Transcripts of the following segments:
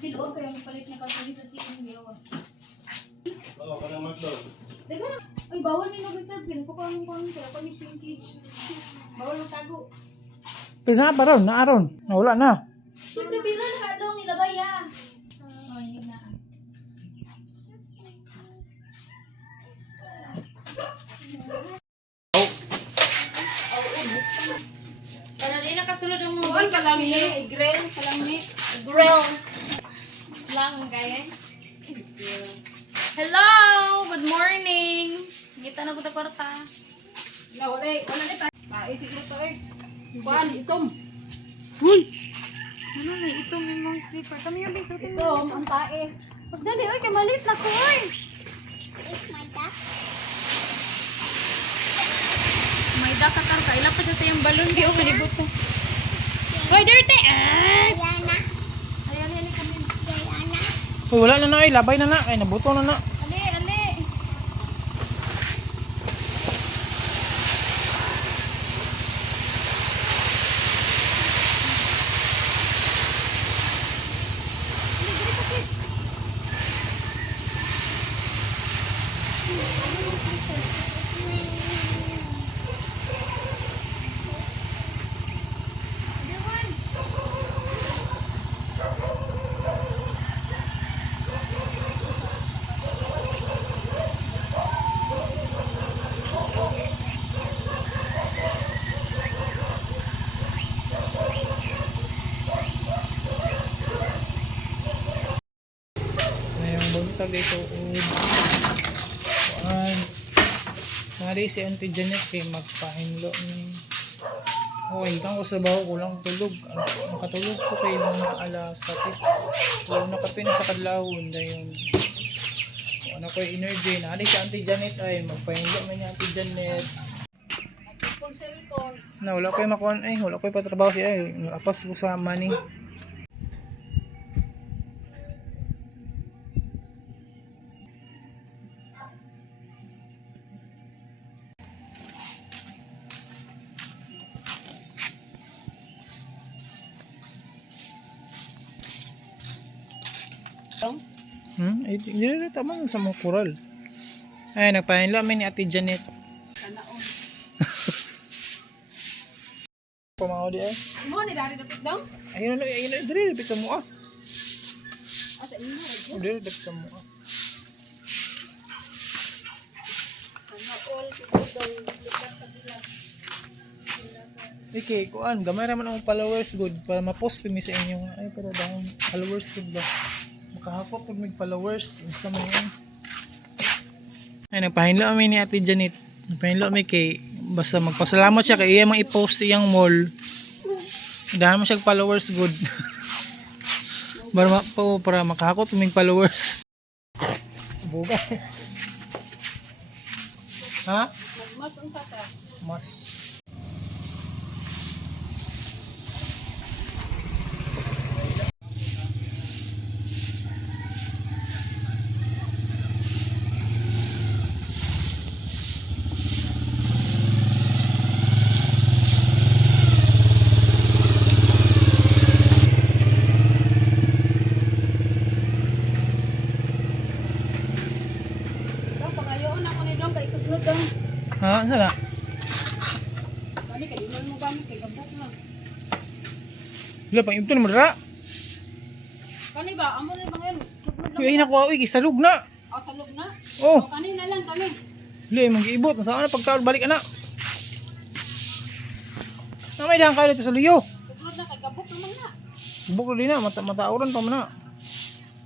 Bilog kaya ang palit niya kasi sa siya yung gawa. Oo, parang magdaw. Teka, ay bawal nyo mag-reserve. Pinasok ko ang kaya pag shrinkage. Bawal ang tago. Pero naaron, nawala na. Siyempre, pila na kadong nilabay ya. Oh, yun na. Para rin nakasulod ang mga kalangi. Grill. Lang, kaya. Hello! Good morning! Ngita na po ta kwarta. Wala na tayo. Paisig na to eh. Kuhan, itom. Uy! Ano na ito may mga slipper? Kami yung bito. Itom, ang tae. Pagdali, oy, kay malit na ko, oy! May da ka kang kaila pa sa yung balon di o malibot ko. Hoy, dirty! Ayan kami. Uy, wala na ay, labay na. Ay, nabuto na. Ali, ali! Buntag dito nari si Auntie Janet kay magpahinlo ni hintang ko sa baho kulang tulog makatulog ko kay mga alas 7 so nakapin sa kadlawon dayon ano ko energy nari si Auntie Janet ay magpahinlo man ni Auntie Janet na wala ko makuan wala ko patrabaho siya apas ko sa money. Hindi na tama sa mga kural. Ay, nagpahinlo kami ni Ate Janet. Pamaho di ay. Mo ni dari dapat daw. Ayun na, dili dapat sa mua. Asa imo ra. Dili dapat sa mua. Okay, kuan, gamay ra man ang followers good para ma-post mi sa inyo. Ay, pero daw followers good ba? Makahapot pag may followers isa man yun. Ay nagpahinlo kami ni Ate Janet nagpahinlo kami kay basta magpasalamat siya kay iya mang i-post iyang mall dahil mo siya followers good para makahakot pag may followers buga ha? Mas ang tata. Mas ha? Saan na? Kani kay ilan mo gamit kay gabok na. Wala pang ito naman ra Kani ba amo na bang suplod lang. ay nakuha salug na Salog na. oh Kani na lang kani. wala yung mag-iibot saan na pagkaon balik anak na may dahang kayo dito sa liyo Suplod na kay gabok naman na. ibok ko din na matauran pa man na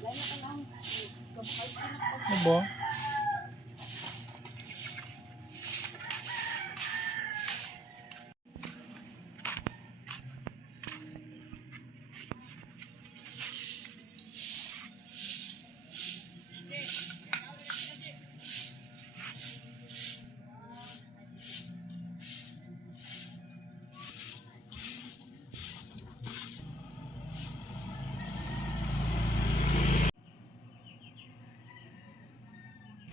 Lain na ka lang. Gabok ano ba?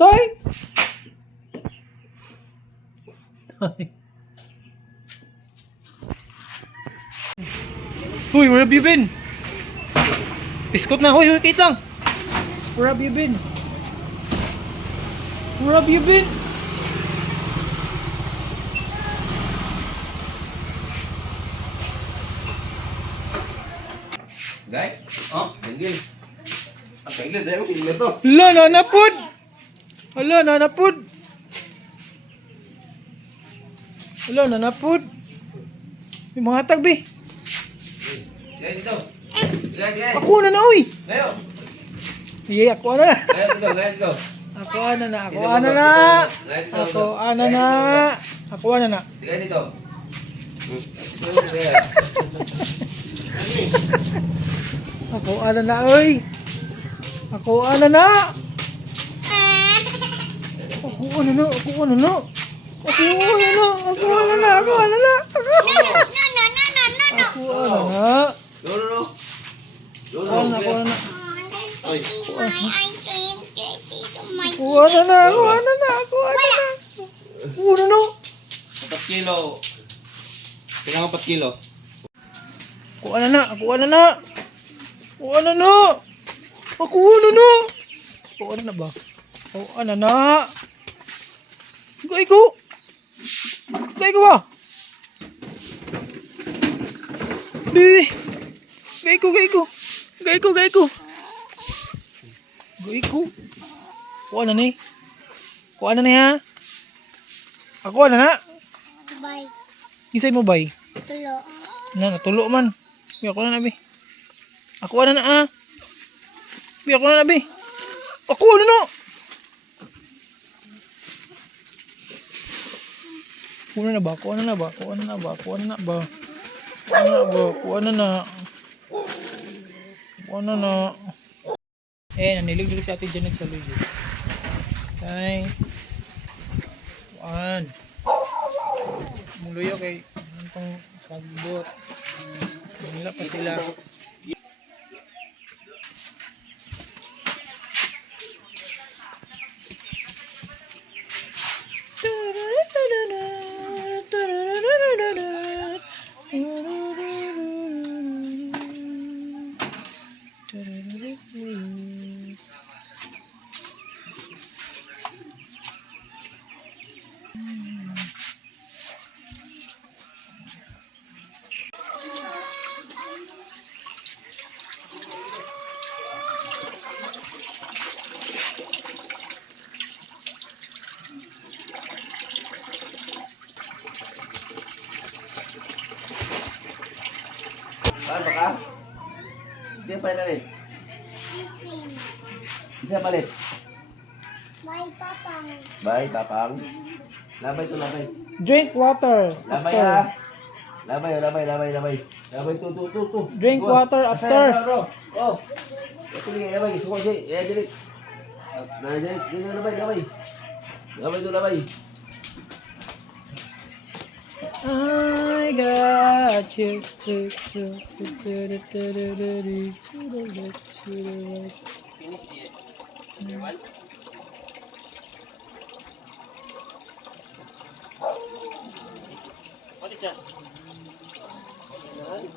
Toy! Toy. Uy, where have you been? Biskot na, huy, wait lang. Where have you been? Where have you been? Guy? Oh, tingil. Ang tingil, dahil ko tingil to. Hala, nanapod! Hala, nanapod! Hala, nanapod! May mga tagbi. Gay dito. Gay. Ako na na, uy! Gayo. Iya, ako na. Gay dito. Ako na na, ako na na. Ako na na. Ako na na. Gay dito. Ako na na, uy! Ako na na! Ako na na, ako na na! Ako na na, ako na na, ako na na! Ako na na! Lolo. Ako na, ako na na! Oy. Ako na na, ako na na, ako na na! Ako na na! 4 kilo. Kailangan 4 kilo. Ako na na, ako na na! Ako na na! Ako na na! Ako na na ba? Ako na na! Gay ko! Gay ko ba? Di! Gay ko, gay ko! Gay ko, gay ko! Gay ko! Ako na ni! Ako na ni ha! Ako na na! Bye. Isay mo bay? Tulo. Na, natulo man. Bi, ako na na, bi. Ako na na, ha? Bi, ako na na, bi. Ako na na! Ako na na ba? Ako na na ba? Ako na na ba? Ako na na ba? Ako na na ba? Ako na na. Ako na na. Eh, nanilig-lig si Ate Janet sa luyo. Okay. 1. Muluyo kay ano tong sagbot. Nila pa sila. Saan ba ka? Siya palit na rin. Siya palit. Bye, Papa. Bye, tapang. Labay to, labay. Drink water. Labay After. ha. Labay, labay, labay, labay. Labay, tu. Drink water after. Oh. Ito niya, labay. Suko siya. Eh, dilit. Dilit. Labay, labay. Labay to, labay. I got you. What is that? Labi.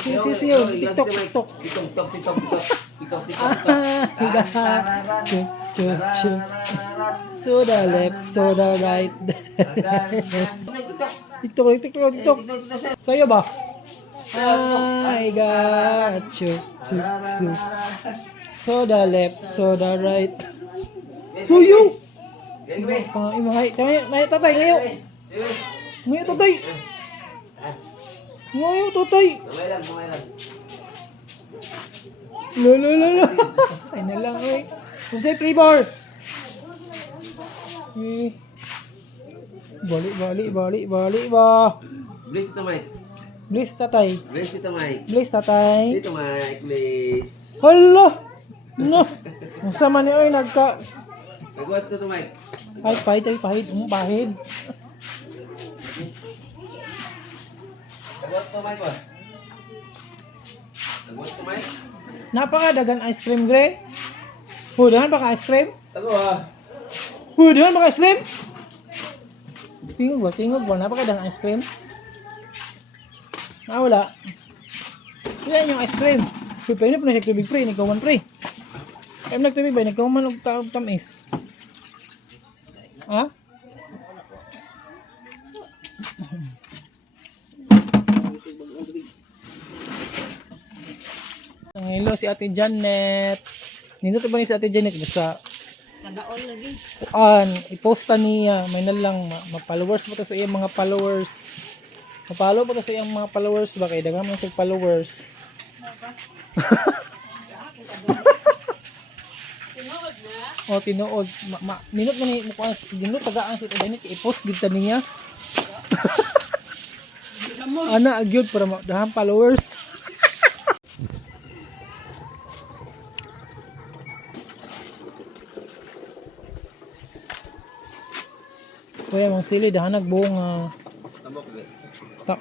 Sayo. Siyo. TikTok. To the left, to the right. TikTok. Sa'yo ba? I got you. To the left, to the right. Suyo! Imahay. Ngayon, tatay, ngayon. Ngayon, tatay. Ngayon, tatay. Gamay lang. Lolo. Ay na lang, eh. Kung sa'yo, flavor. Balik ba? Bilis ito, mate. Bless tatay. Bless dito, Mike. Bless tatay. Dito, Mike. Bless. Hala! No! Musa man ni oy nagka... Nagwat to, Mike. Ay, pahid, pahid. Pahid. Nagwat to, Mike, ba? Nagwat to, Mike. Napakadagan ice cream, Gre. Hudahan ba ka ice cream? Tago, ha? Hudahan ba ka ice cream? Tingog ba? Tingog ba? Napakadagan ice cream? Ah, wala. Yan yung ice cream. Uy, pwede po na siya tubig, pre. Nagkawan, pre. Kaya nagtubig ba? Nagkawan og tamis. Ha? Hello si Ate Janet. Nindot ba ni si Ate Janet basta Nadaol lagi. i-posta niya may na lang ma-followers mo ta sa iyang mga followers. Ma-follow pa ta sa iyang mga followers ba kay daghan man sig followers. Tinuod na. O tinuod ninot man ni mo kuan dinot tagaan si Ate Janet i-post gid ta niya. Ana agyod para daghang followers. Kuya, mga sili, dahanag bunga. Tambok, Mike.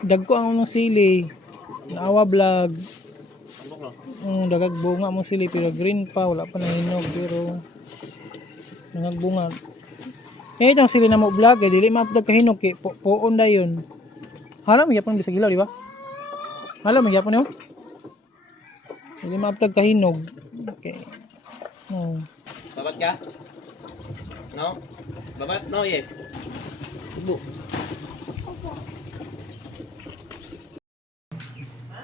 Dagko ang mga sili. Naawa vlog. Tambok, no? Dagag bunga mo sili, pero green pa. Wala pa nahinog, pero nangag bunga. Eh, itang sili na mo vlog, eh. Dili maapdag kahinog, eh. Poon da yun. Hala, may yapon di sa gilaw, di ba? Hala, may yapon yun. Dili maapdag kahinog. Okay. Babat ka? No? Babat? No, yes. Ibu.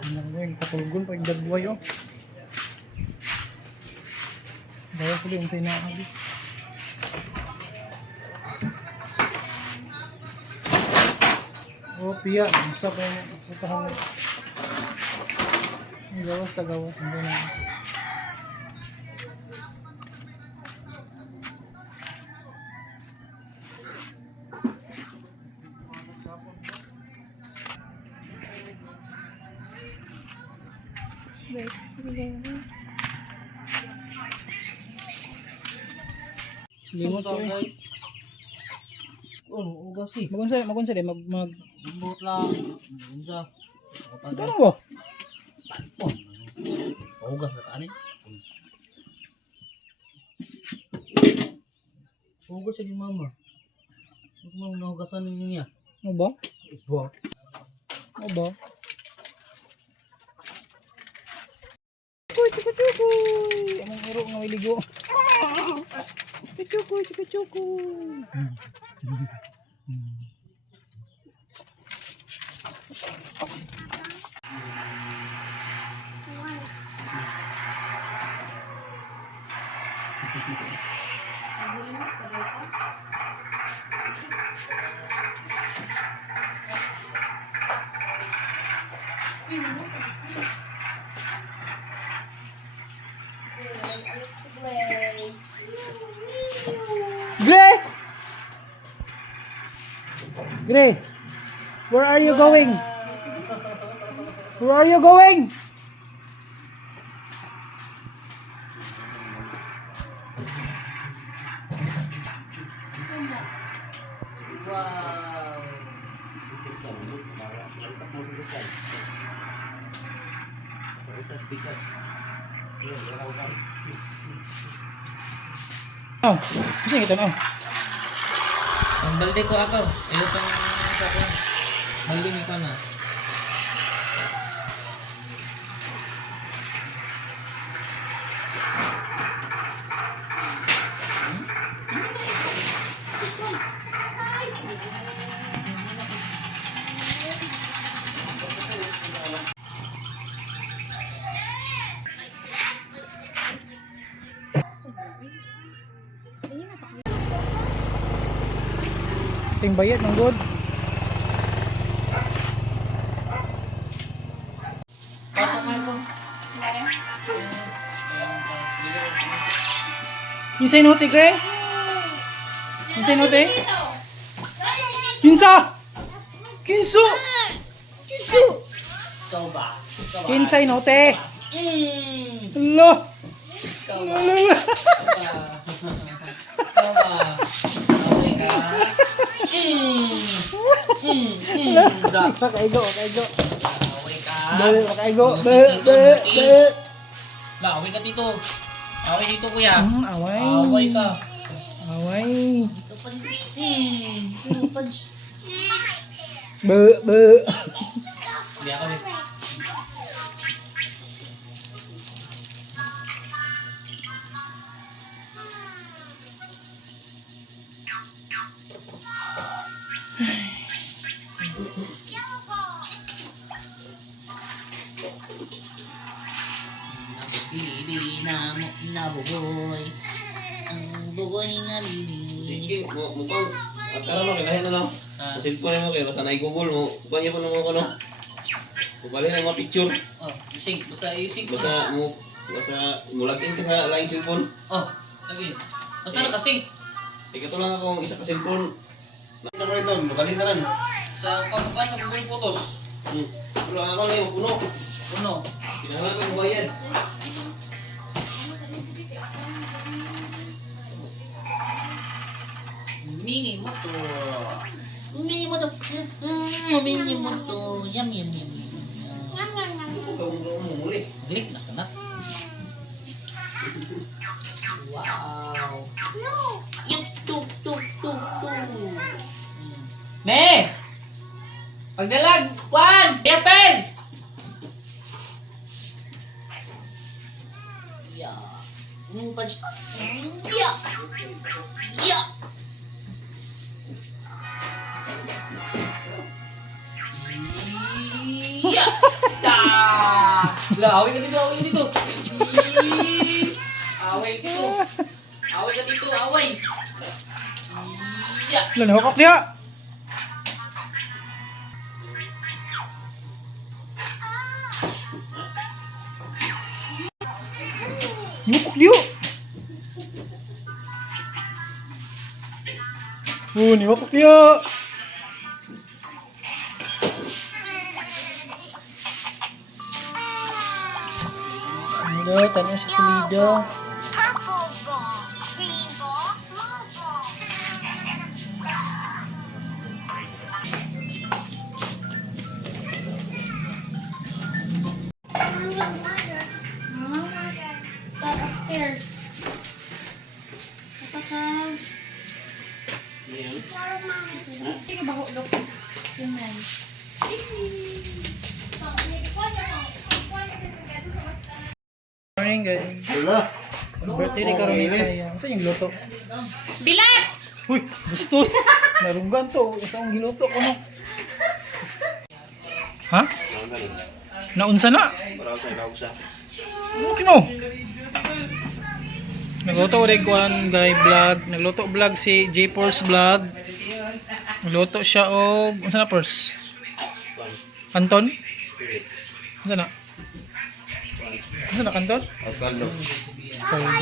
Ano katulgon pag dagway oh. Daya ko din sa inaagi. Oh, piya. Isa pa yung utahan mo. Ang gawas sa gawas. Hindi na. Limot ko eh. Ugas sih. Magunsa din mag Lembut lang. Unsa? Ano ba? Ugas na kanin. Ugas sa mama. Huwag mo nahugasan ninyo niya. Ano ba? Ito. Ano ba? Chukuy! Among iro nga iligo. Chukuy! Gray! Gray! Where are you going? Where are you going? Wow. Oh, kasi kita no. Ang balde ko ako. Ilo pang sa ko. Balde ni kana. Ting bayad ng good. Kinsay note, Gray? Kinsay note? Kinsa! Kinso! Kinso! Ikaw ba? Ikaw ba? Kinsay no, te? Mm. Hello! Ikaw ba? Ikaw ba? Okay ka? Makaigo, makaigo. Okay ka? Makaigo. Away ka dito. Away dito, kuya. Away. Away ka. Away. Ito pa punch. Be. Hindi ako eh. Pili na mo nabuboy. Ang bugoy nga bibi. Sige, mo to. At karon mo kilahin na no. Sa cellphone mo kay basta na i-google mo. Kunya po nang ano. Kubalin ang mga picture. Oh, isig. Basta isig. Basta mulagin ka sa laing cellphone. Oh, lagi. Basta nakasing. Ikaw lang ako isa ka cellphone. Ano ko ito? Lubalin na lang. Sa pagkapan sa Google Photos. Pero ako lang yung puno. Uno. Kinahanglan ko yung bayad. Mini moto. Mini moto. Mini moto. Yum. Ikaw mo muli. Dilik na kanak. Wow. Yup, tuk. Me! Pagdalag! Juan! Yapel! Yeah. Punch. Yeah. Yeah. Ta! Away ka dito. Away ka dito, away. Yeah. Lan hokok dia. Hokok dia. Ni hokok dia. Lido, tanya siya sa Lido. Purple ball. Green ball. Blue ball. Upstairs. Kapag Sige ba hulog? Simen. Morning guys. Wala. Birthday ni Karon ni Sayang. Saan yung luto? Bilat! Uy, bastos. Narunggan to. Ito ang giluto ko no. Ha? Naunsa na? Para sa kausa. Ano kino? Nagluto ulit ko ang guy vlog. Nagluto vlog si J-Force vlog. Nagluto siya og unsa na pers? Kanton? Unsa na? Unsa na kanton? Alcaldo.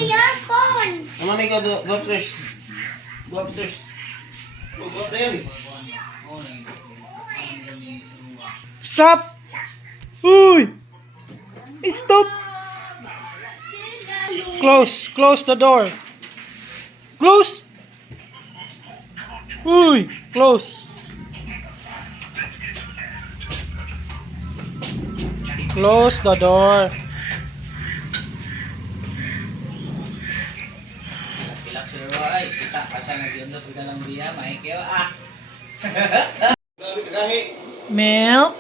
Your phone. Naman ikaw go upstairs. Go upstairs. Go upstairs. Stop! Uy! Stop! Close the door. Close! Uy! Close! Close the door. Pilak si Roy. Kita pa siya nag-iundot ka lang biya. Mahikiyo Grabe kagahi. Milk?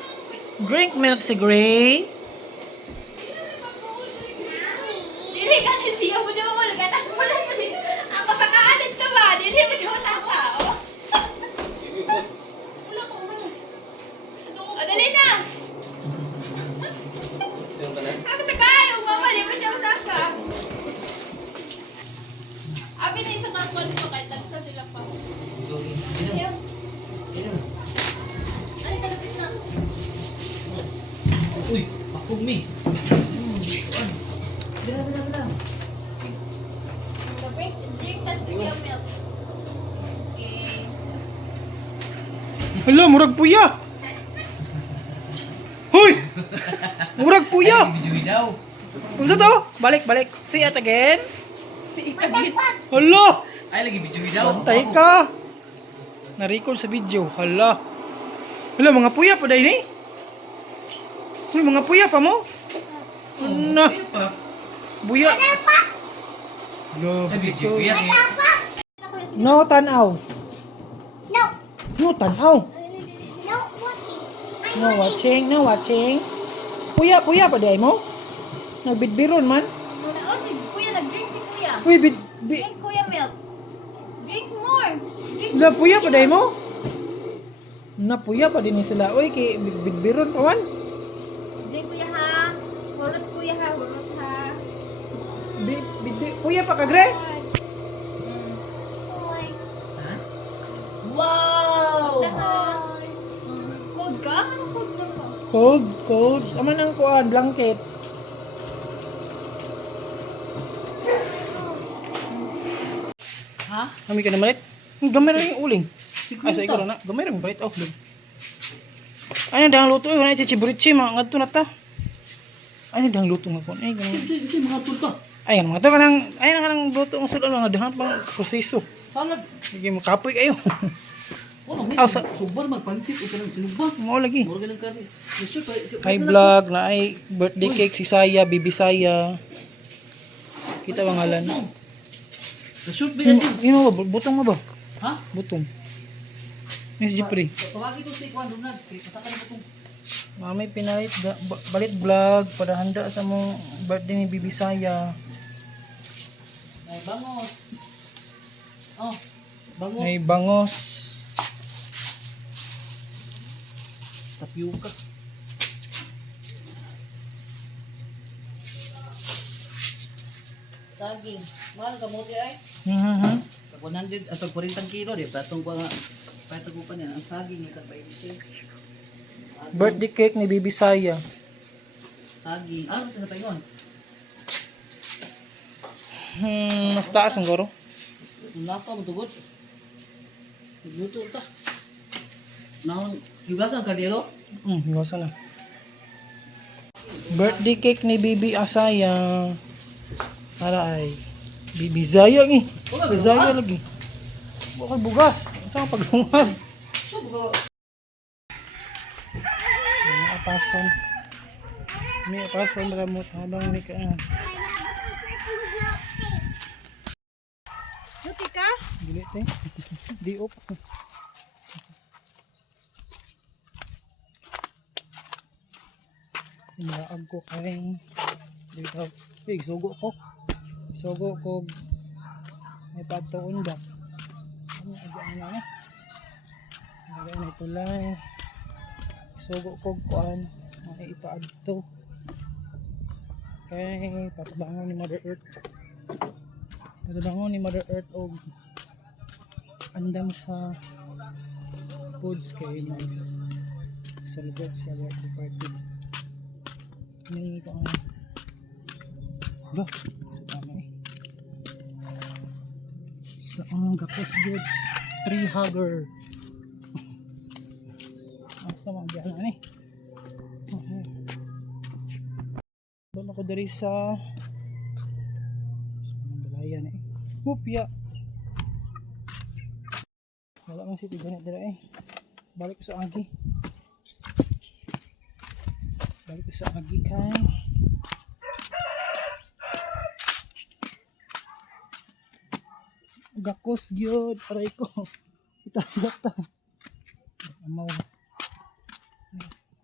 Drink milk si Gray. Dili ka ni siya mo daw wala ka mo lang ni. Ako sa kaadit ka ba? Dili mo daw sa tao. Wala ko wala. Dali na. Sino ka na? Ako sa kayo, mama, di mo siya usaka. Abi na isang kaswan ko kahit tagsa sila pa. Ayaw. Ay, kalapit na. Uy, pakog mi. Drink has real milk. Okay. Hala, murag puya. Hoy! Murag puya. Video daw. Unsa to? Balik. See it again. Si Itagin. Hala! Ay lagi video daw. Bantay ka. Na-record sa video. Hala. Hala, mga puya pa dahil eh. Uy, mga puya pa mo. Ano? Buya. Hala, Ay video yan eh. no tanaw. No. No tanaw. No watching. No watching. Puya pa dahil mo. Nagbidbiron man. Muna, oh, si Kuya, nag-drink si Kuya. Uy, Drink Kuya milk. Drink more. Drink La puya pa dahil mo. Na puya pa din sila. Uy, kay bidbiron pa man. Drink Kuya ha. Hurot Kuya ha, hurot ha. Puya pa kagre. Boy. Ha? Wow! Cold ka? Anong cold ka ka? Cold. Aman ang kuan, blanket. Ha? Kami ka na malit. Gamay rin yung uling. Ay, sa ikaw na. Gamay rin malit. Oh, lug. Ay, dahang luto. Ay, wala chichiburichi. Mga ngadto na ta. Ay, dahang luto nga kon. Ay, ganun. Hindi mga tulka. Ay, mga to ka nang, ay, nang luto ang sulod. Mga dahang pang proseso. Salad. Sige, makapoy kayo. Wala may Aw, sa- subar magpansit o kanang sinubang. Mo lagi. Mura ganang kari. Sure, Ay, vlog na ay birthday cake si Saya, Bibi Saya. Kita ba ngalan? Na-shoot ba yan? Yun mo ba? Butong mo ba? Ha? Butong. Miss Jeffrey. Tawagin ko si Juan Donald. Pasaka na po. Mami pinalit balit vlog para handa sa mong birthday ni Bibi Saya. Ay, bangos. Oh, bangos. May bangos. Tapioca. Saging. Mahal kamote ay. Mhm. Tag 100 at tag 40 kilo di patong pa nga. Patong pa niya ang saging ito 20. Birthday cake ni Bibi Saya. Saging. Ano sa paingon? Mas taas ang goro. Naka mo tugod. Luto ta. Nahon yugasan kardero. Iwasan na. Birthday cake ni Bibi Asaya. Para ay Bibi Zaya ni. Bibi Zaya lagi. Bukay bugas. Saan ka paglungag? May apason. May apason ramot habang may kaan. Luti ka? Gilit eh. Di up. Inaag ko kay dito. Sugo ko. Sugo ko. May pagtuon ba? Ano na eh? Ano na tulay. Sugo ko kuan. May ipaadto. Kay patabangon ni Mother Earth. Patabangon ni Mother Earth og andam sa foods kay celebrate sa birthday party. Ini ko ang loh, sa eh. Sa ang gapos good tree hugger. Asa mga gana ni. Doon ako dari sa balayan eh. Hupya. Wala man si tiganit dira eh. Balik ko sa agi. Balik ko sa agi kay gakos gyud aray ko. Ita. Amaw.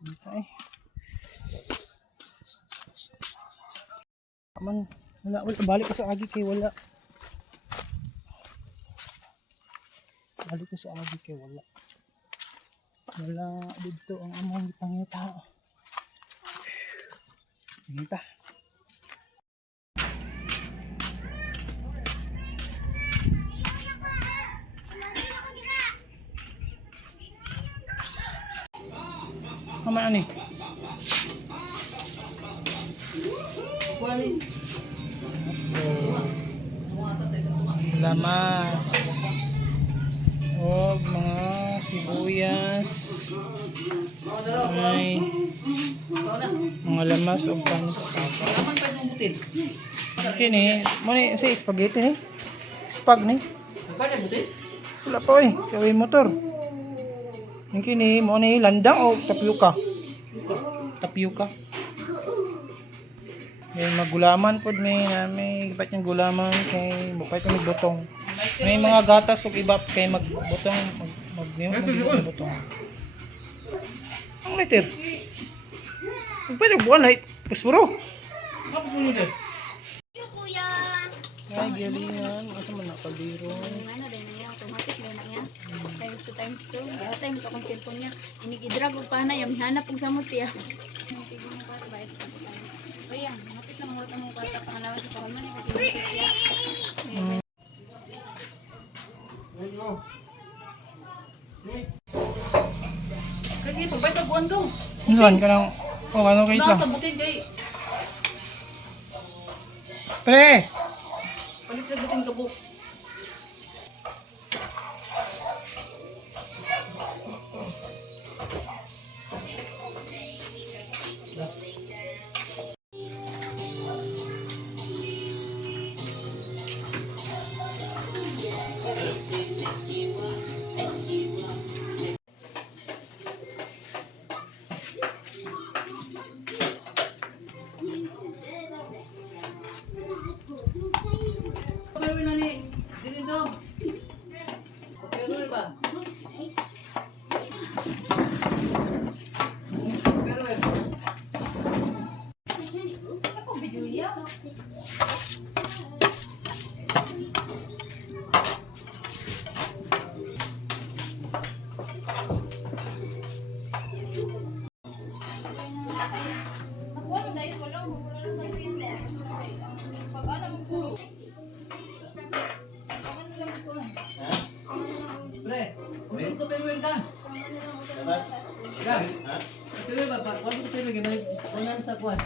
Okay. Aman wala balik ko sa agi kay wala. Balik ko sa agi kay wala. Wala dito ang among pangita. Pangita. Kaman ani? Kuali. Lamas. O mga sibuyas. May mga lamas o pans. Naman pa yung butil. Kini, mo ni si spaghetti ni. Spag ni. Nagpala butil? Wala pa oy, kaway motor. Yung kini mo ni landang o tapioca. Tapioca. May magulaman pod may iba't yung gulaman kay mukha ito may butong. May mga gatas ug iba kay magbutong mag butong. Ang liter. Pwede buwan light. Puspuro. Tapos mo nito. Yung kuya. Ay, galingan. Asa man nakabiro. Ano din na yan, automatic din na yan. Times 2. Kaya time ko kung cellphone niya. Inig-idrag o pa na yung hanap kong samot ya. Kaya, mapit lang murot ang mukha at pangalawan sa pakalman. Kasi pagbay pagbuan to. Saan ka nang... Oh, ano kayo Nasa lang? butil kay. Pre! Palit sa butil ka po. Pero na ni. Dili do. Pero ba? Pero ba? Ako video yan. Ako ano dahil wala lang pag-alam ko. Pre, kung ko pero ka. Gan. Pero ba pa, wala ko pero gabay. Unan sa kwan.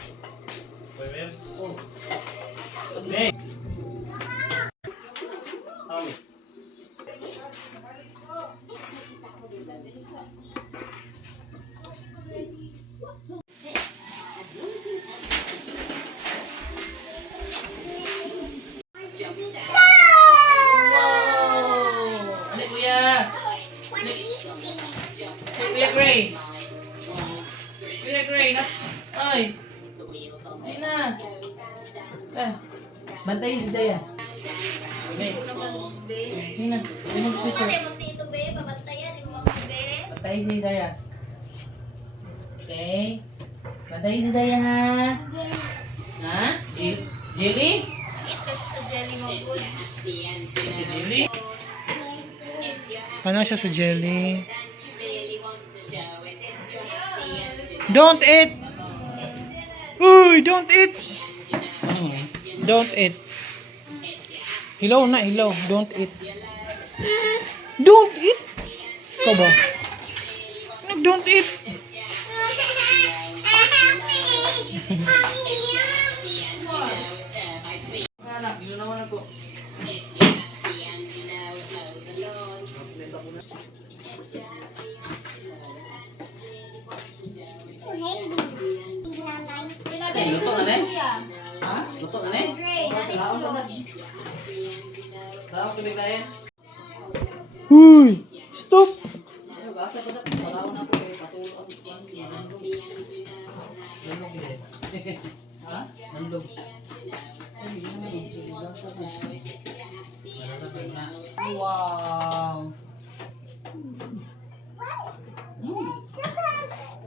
Oh. Ano kuya? Kuya Gray. Kuya Gray na. Ay. Ay na. Bantayin si Zaya. Okay. Sige na. Sige mo si Ate, munti ito be, babantayan yung mga be. Bantayin si Zaya. Okay. Bantayin si Zaya ha. Ha? Jelly? Ito sa jelly mo good. Jelly? Paano siya sa jelly? Don't eat! Uy! Don't eat! Don't eat. Hilaw na, hilaw. Don't eat. Don't eat! Ikaw ba? Don't eat! Anak, yun naman ako. Ay, luto na na? Ha? Luto na na? Gray, natin Laon ito. na. Tawag kami tayo. Uy! Stop! Ano ba sa pala? Laon ako kay patulo ang kwan. Nandog din. Ha? Nandog. Wow!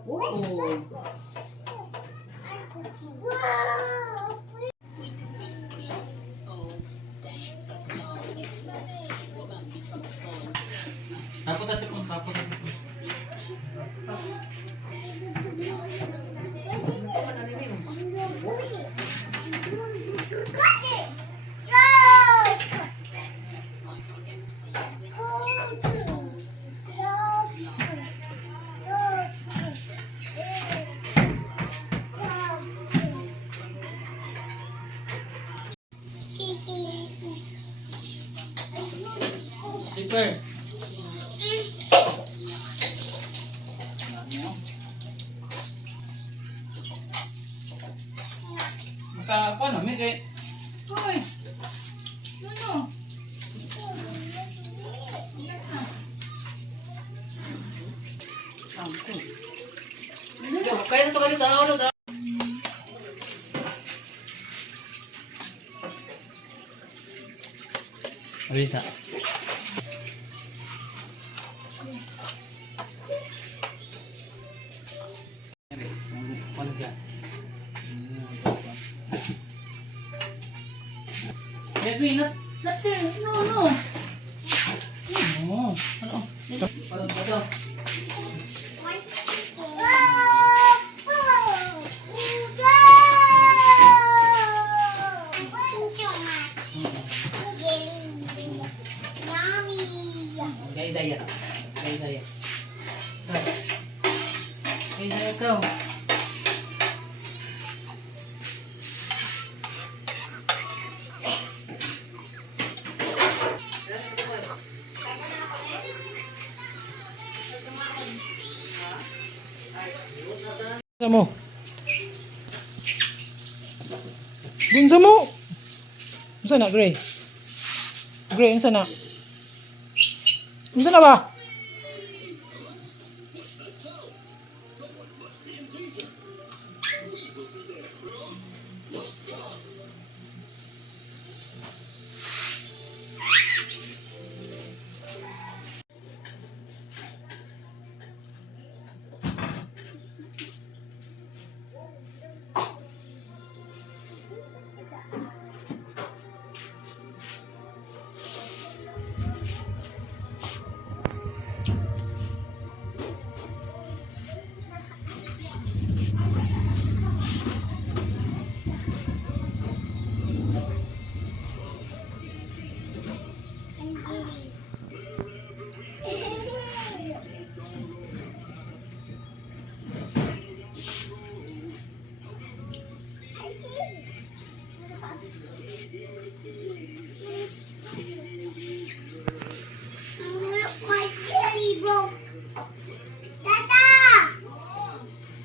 Oh! Tapos na sipon, tapos na sipon. Super. nagkakuan namin kay hoy. Ano? Kaya na to kayo, tanaw. Risa. Ano siya? Edwin, not there. No. No. Ano? Parang ba to? Kay Daya. Kay Daya. Kay Daya ikaw. Sa mo. Gunsa mo. Unsa na, Gray? Gray, unsa na? Unsa na ba? Look, my jelly broke. Dada!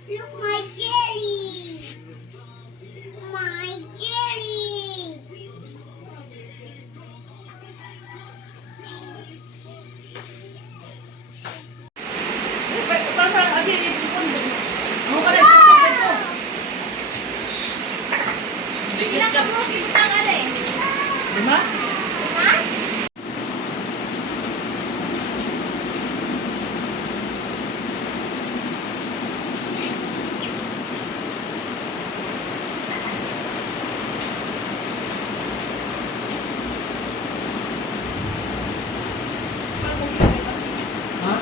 Look, my jelly. My jelly. Bigas ka. Lima? Ha?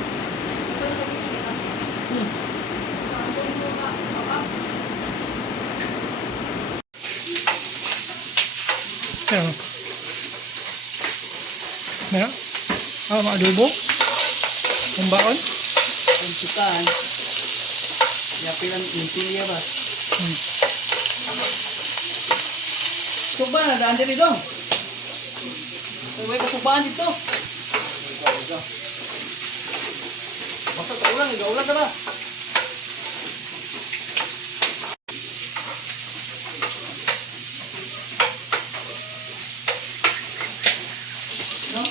Meron. Meron? Ah, mga adobo? Kumbaon? Yung chikan. Yapilan yung pilya ba? Sugba na, daan din dito. May kasugbaan dito. Basta kaulan, nag-aulan na ba? No?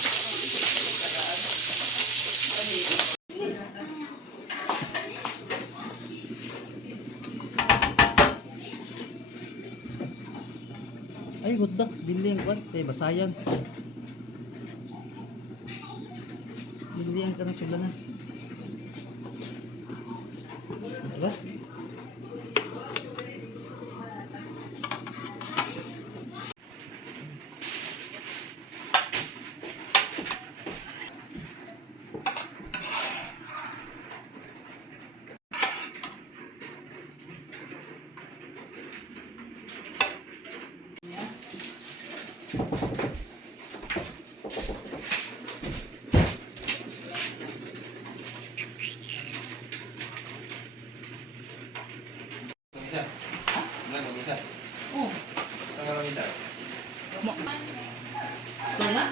Ay, gudda. Dili ang kwan. Tay, basayan. Dili ang kanang sulanan. Diba? Isa. Wala mo isa. Oh, Saan ka lang isa? ito na?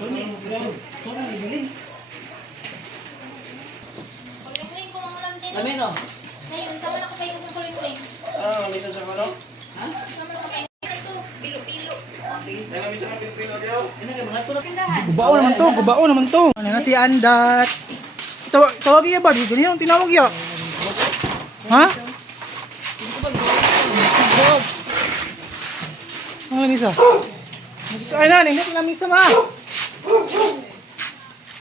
Ito na, ibiling. Kulingwing ko ang alam din. Lamin, no? Ngayon, sama na ko kayo ng kulingwing. Ah, may isa sa kono? Ha? Sama na Ano ka mga tulad? Tindahan. Gubao naman to, gubao naman to. Ano na si Andat? Tawag iya ba? Dito niyo tinawag iya. Ha? Ano Lisa? Ay na, nindot ang lamisa ma.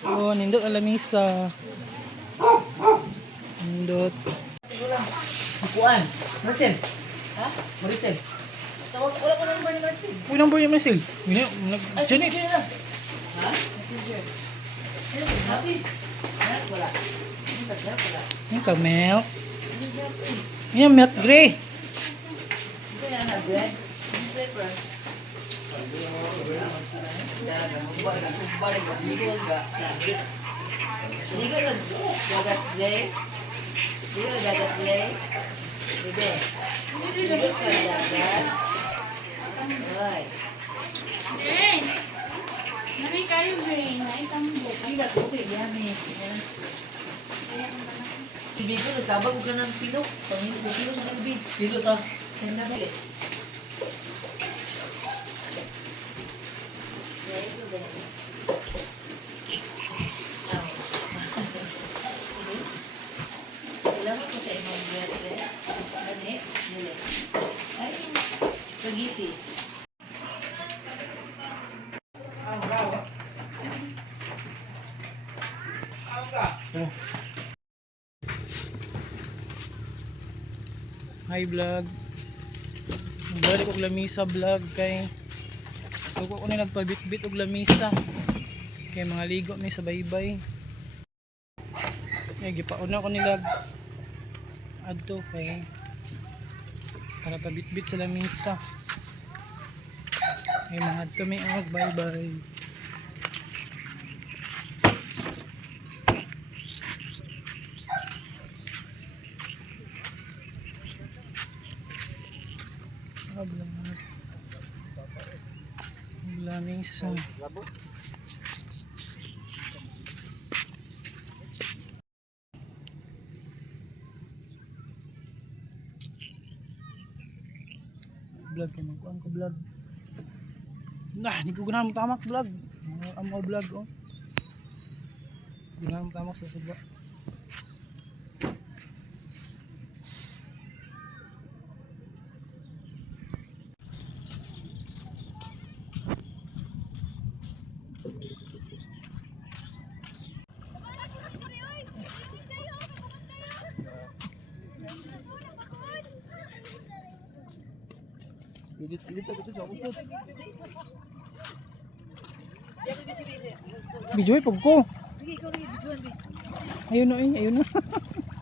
Oh, nindot ang lamisa. Nindot. Sukuan. Maricel. Ha? Maricel. Tawag wala ko number ni Maricel. Uy, number yung Marcel. Ay, Diyan eh. messenger na. Ha? Messenger. Ano ba? Happy. Wala. Wala. Yung ka, milk. Yung milk gray. Ito na na bread. Slipper. Brain. Nami kayo brain. Ay, tambok. Ibig ko, nagtabag ko ka ng pilo. Panginoon ko pilo sa ibig. Pilo sa kanya. Salamat ko sa imong bread. Dali. Ay, spaghetti. Hi vlog. Nagbalik og lamisa vlog kay suko ko ni nagpabitbit og lamisa. Kay mga ligo ni sa baybay. Ay gipauna ko nila adto kay para pabitbit sa lamisa. Kay mga adto mi og bye-bye. Laming sa sana. Vlog ka mo ko vlog. Nah, hindi ko ganahan mo tamak vlog. Ang mga vlog oh. Ganahan mo tamak sa suba. Video ay pag ko. Ayun na eh, ayun na.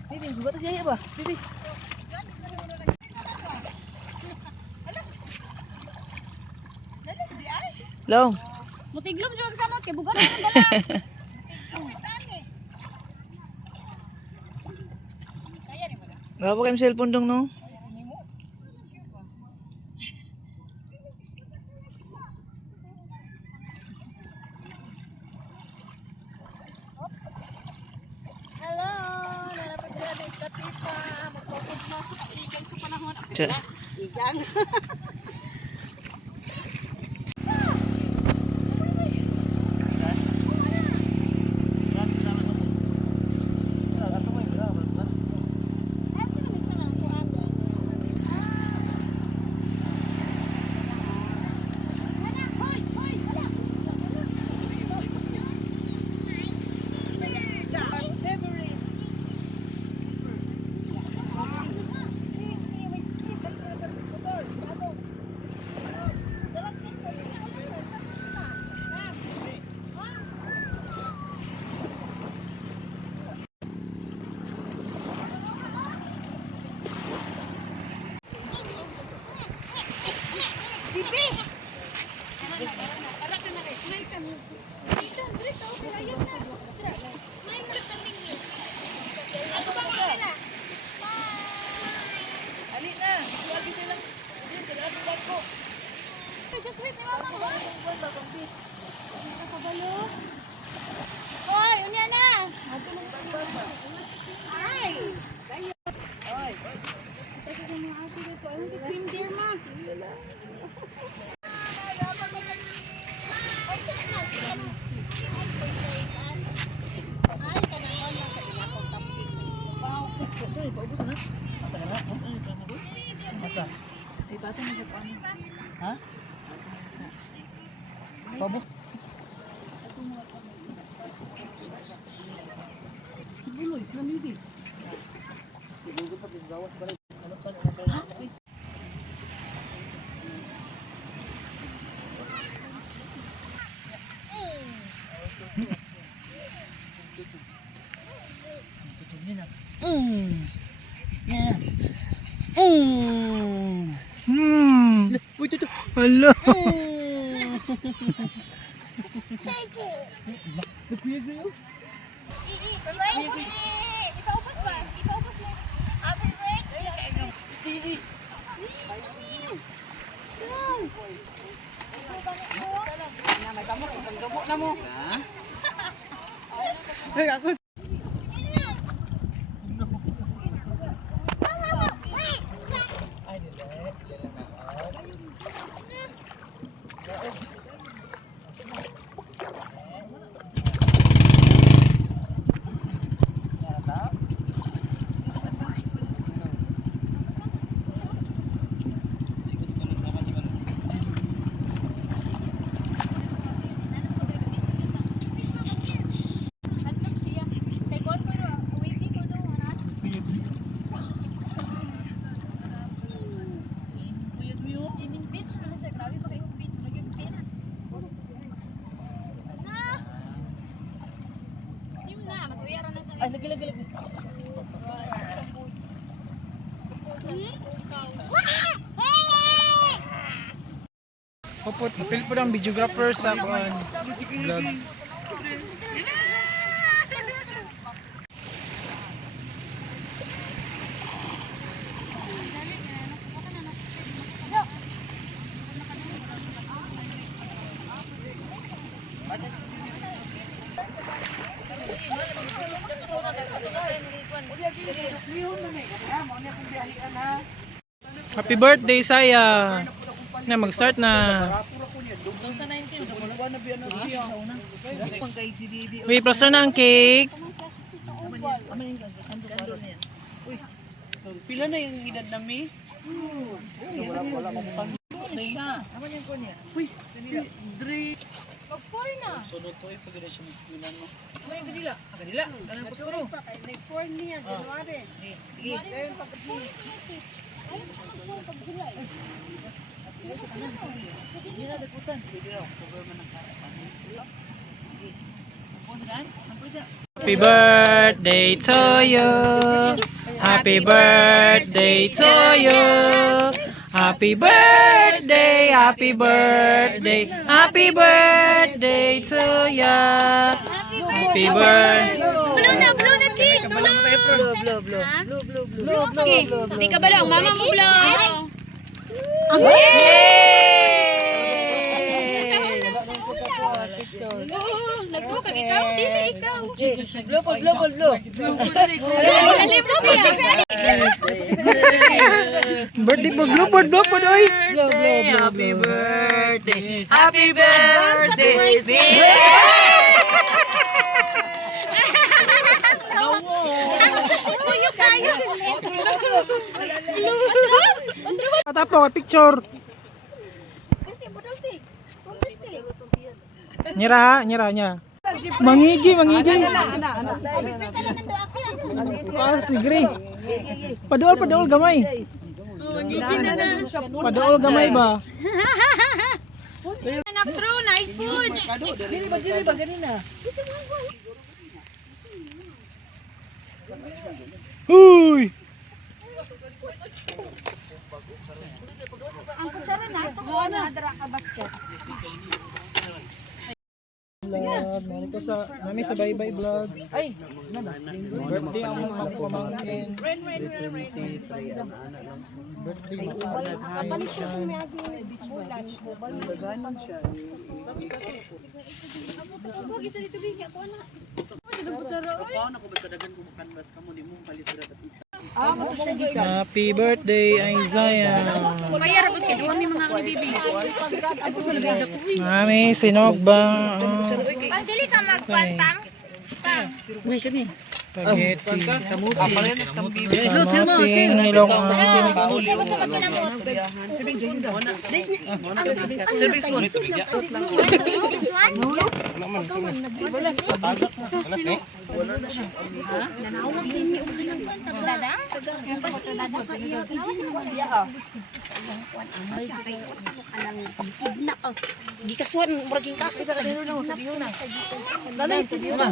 Bibi, buat siya ba? Bibi. Long. Mutiglom jud sa mo kay bugat ang dala. Gawa kayo cellphone dong no? Hello! Nalapag na rin ka tita. Magpapod na sa kaigang sa panahon. Tiyan. Igang. Just wait ni mama. Hoy, unya na. Ay. Ay. Kasi sa mga ate dito, ano ka swim there ma? Asa? Ay, pato na sa kuan. Ha? Pabuk. Buloy, namidi. Hala. Ipaubos ba? Ipaubos mo. Happy birthday! Swimming beach, ano siya? Grabe pa kayong beach. Naging beach. Sim na, mas uyaran na siya. Ay, lagi. Popot, napil po ng videographer sa kuan vlog. Happy birthday saya. Na mag-start na. 2019, dalawa na biyan na siya. Pang kay si Bibi. Wait, plaster na ang cake. Pila na yung edad namin? Wala mo pang siya. Ano yung ko niya? Uy, si Dre. Mag-4 na. Sunod to ay pagkira siya magpilan mo. Ano yung kadila? Kadila? Ganang kuspuro. Nag-4 niya, January. Sige. Ayun, mag-4 pag July. Hindi na dagutan. Pwede raw. Cover man ang karapan. Sige. Tapos gan? Tapos siya. Happy birthday to you. Happy birthday to you. Happy birthday, happy birthday, happy birthday to ya. Happy birthday. Blue na, King! Blue. Okay, di ka ba lang? Mama mo blow. Nagtukag ikaw? Dili ikaw. Blue. Libro siya. Birthday po, blue po, oy. Happy birthday. Happy birthday. Tapo, picture. Nyera. Mangigi. Ah, sigri. Padool gamay. Padool gamay ba? Anak true, na food. Dili ba ganina? Huy! Ang kutsara nasa kuha na dara ka basket. Vlog, nami sa bye-bye vlog. Ay, Birthday ang mga pamangkin. Birthday Kapalit siya kung may aging bulan. Huwag isa dito bigyan ko na. Kutsara oy. Happy birthday, Isaiah. Kaya ragot kid mi mga ni bibi. Mami, sinog ba? Ang dili ka magpantang. may kami. Spaghetti. Kamuti. Kamuti. Nilong Serving spoon. Di kasuan, maraging kasi ka kanino na. Sabihin na. Lalay, sabihin na.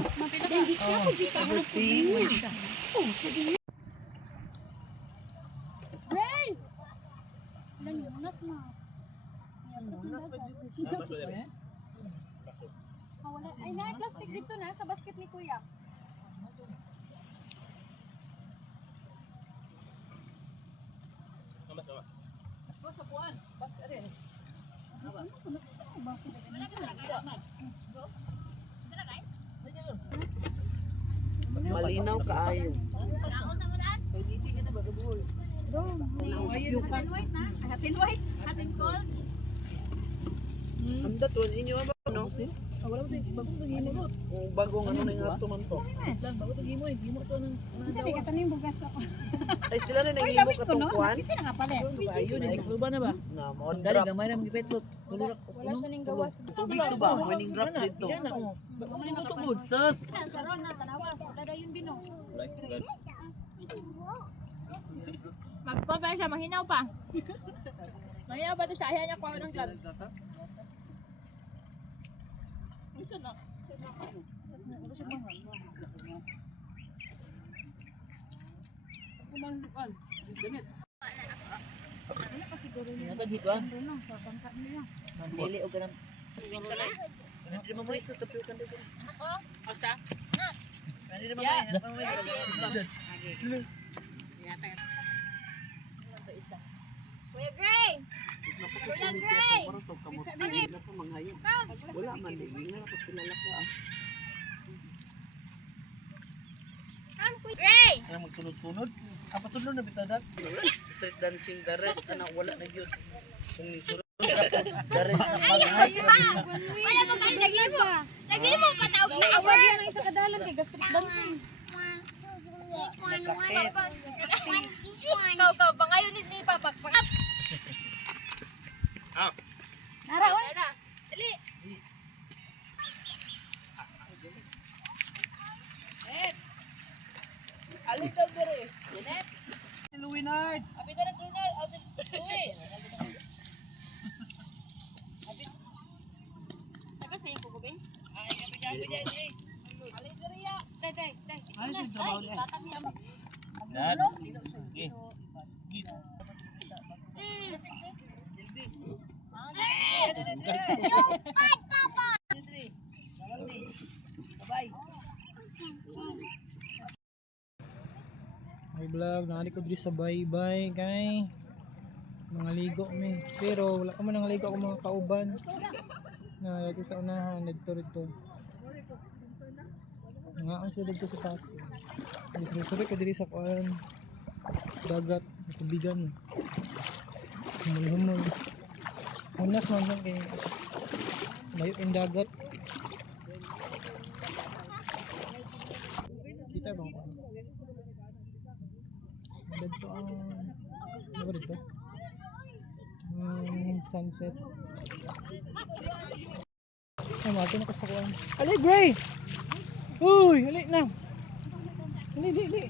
Ay, na plastic dito na sa basket ni Kuya. Malinaw kaayo. Hatin white na. Hatin white. Hatin cold. Amda tuan inyo ba no? Wala mo bagong gimo mo. O bagong ano ning ato man to. Bago to gimo to nang. Sabi ka tanim bugas ako. Ay sila na nang imo katong kuan. Kasi nakapalit. Ayun ni suba na ba? Na mo dali gamay ra magipet lot. Wala siya ning gawas. Tubig to ba? Morning drop dito. Bakit mo to good sus? Saron na tanawas. Wala dayon binong. Magpapay siya, mahinaw pa. Mahinaw pa ito siya. Ayaw niya kuha ng club. Ito dito ah. Nandili o ganang. Nandili mo mo ito tapio kan dito. Ako? Osa? Nandili mo mo. Kuya Gray! Kuya Gray! Wala man din. Nga ako kilala ko ah. Kuya Gray! Kaya magsunod-sunod. Apa sunod na bitadat? Street dancing the rest anak wala na gyud. Kung nisunod ka the rest na paghay. Wala mo kayo, lagi mo! Lagi mo, pataog na ka! Awag yan ang isa kadalan kay gastric dancing. Ikaw, bangayon ni Papa. Nara, oy. Dali! Alin daw dire? Si Luwinard. Abi ka na sunod. Uwi! Tagas na yung kukubing. Ay, gabi dyan, eh. Alay diri ya. Tay. Ano si trabaho niya? Tatag niya. May vlog, nakali ko diri sa bye-bye kay mga ligo mi. Pero wala ka man nang ligo ako mga kauban. Na dito sa unahan dito. Nga ang sila dito sa taas. Susunod ko diri sa kuan dagat, tubigan. Humul-humul. Unas man lang kay layo yung dagat. Kita bang kuan? Dito ang ano ba dito? Sunset. Ay, mati na ko sa kuwan. Ali, Gray! Uy, ali na! Ali.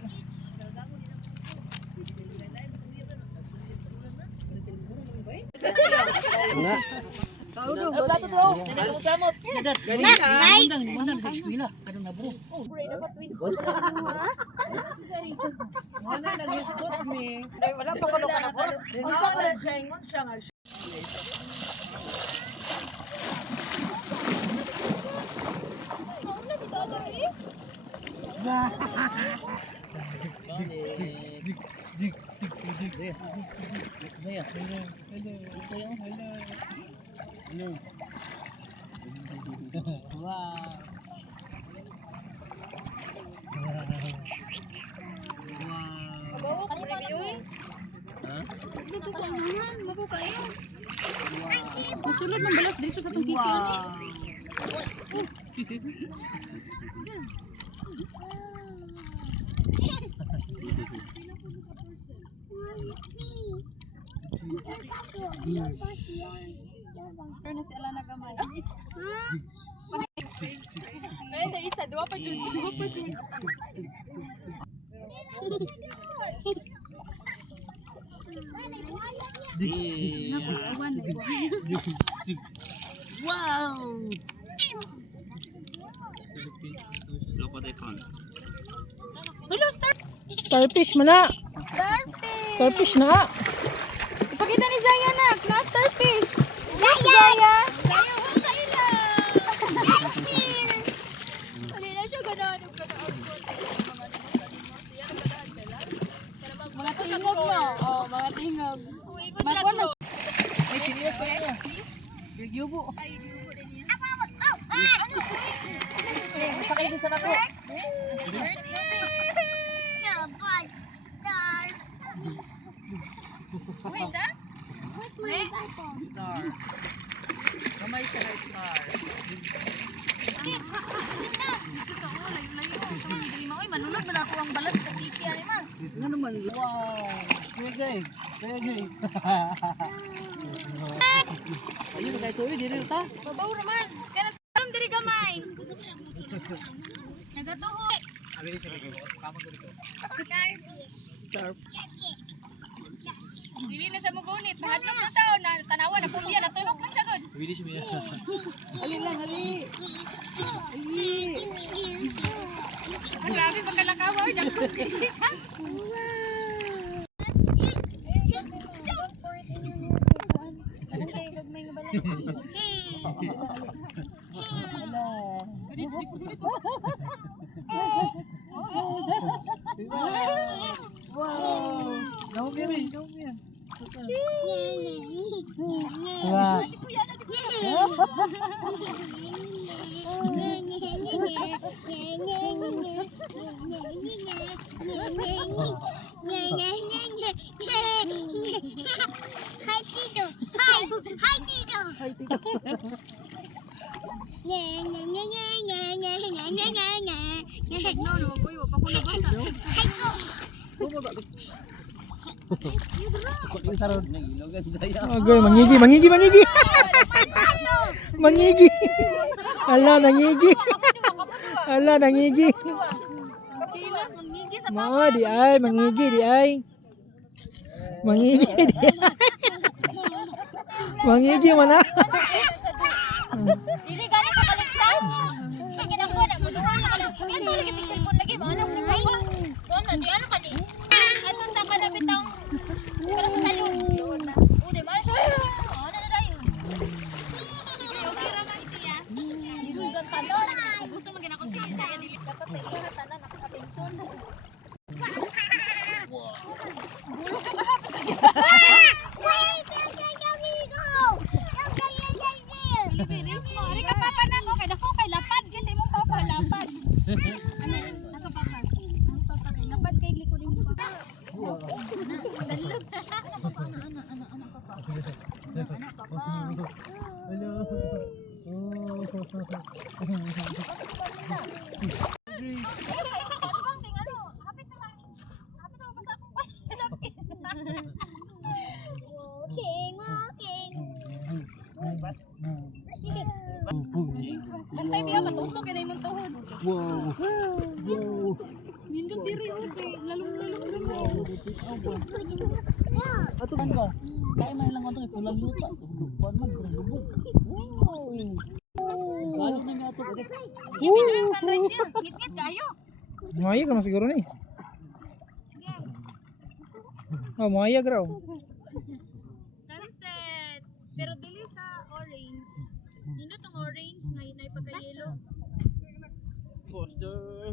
Nga. Wala nag-isgot mi. Wala pa ko ka na boss. Unsa ko na siya ingon siya nga. Kabawa ko review eh. Luto ko naman, mabuka yun. Masulod ng balas dito sa itong kiki. Wow! 嗯 Wow! 嗯 Oh. Pero na si Alana gamay. Pwede isa, dua pa dyan. Wow! Starfish mo na. Starfish! Starfish na. Ipakita ni Zaya na starfish. Yes, Zaya! Mga tingog no? Oh, mga tingog. Magkuha na. Ay, siniyag ko niya. Yubo. Sakay din sa nako. Uy siya? Star. Kamay sa star. Manunod man ako ang balas sa tiki ani ma. Ano naman? Wow. Pwede. Ayun, kahit tuloy, dito ta. Babaw naman. Kaya nagtaram diri gamay. Nagatuho. Dili na siya mugunit. Mahadlok na siya o na tanawa na pumbya na tunog man siya gud. Ang grabe pagkalakawa niya. Anong kayo gagmay nga balay? Wow. Daw yan. Hi, Tito. Hi, Tito. Agoy, mangigi. Mangigi. Ala, nangigi. Tilas, manggigi sa Mo, di ay, mangigi, di ay. Mangigi, di ay. Mangigi man na. Dili gani ka kaligtas. Pag kinako na mo duha na kana. Ito lagi may cellphone lagi mo anak si papa. Doon na di ano kani. Ato sa kana bitang para sa salon. O di man siya. Oh na dayon. okay ra man siya. Dili gan talon. Gusto mo ginako si Zaya dili dapat sa iya tanan nakaka-tension. Bilis mo, ari ka papa na ko kay dako kay lapad kasi imong papa lapad. Ano? Ako papa. Ang papa kay lapad kay likod imong papa. Dalog. Antay biya matusok kay imong tuhod. Nindot diri okay, lalong-lalong gamo. Ato kan ba? Kaya man lang konto pulang yuta. Kuan man lubog. Galok na nga ato. Ibig yung sunrise niya. Ngit-ngit kayo. Maya ka man siguro ni. Oh, maya graw. Sunset. Pero dili sa orange. Nindot ang orange na pagka-yellow. Foster.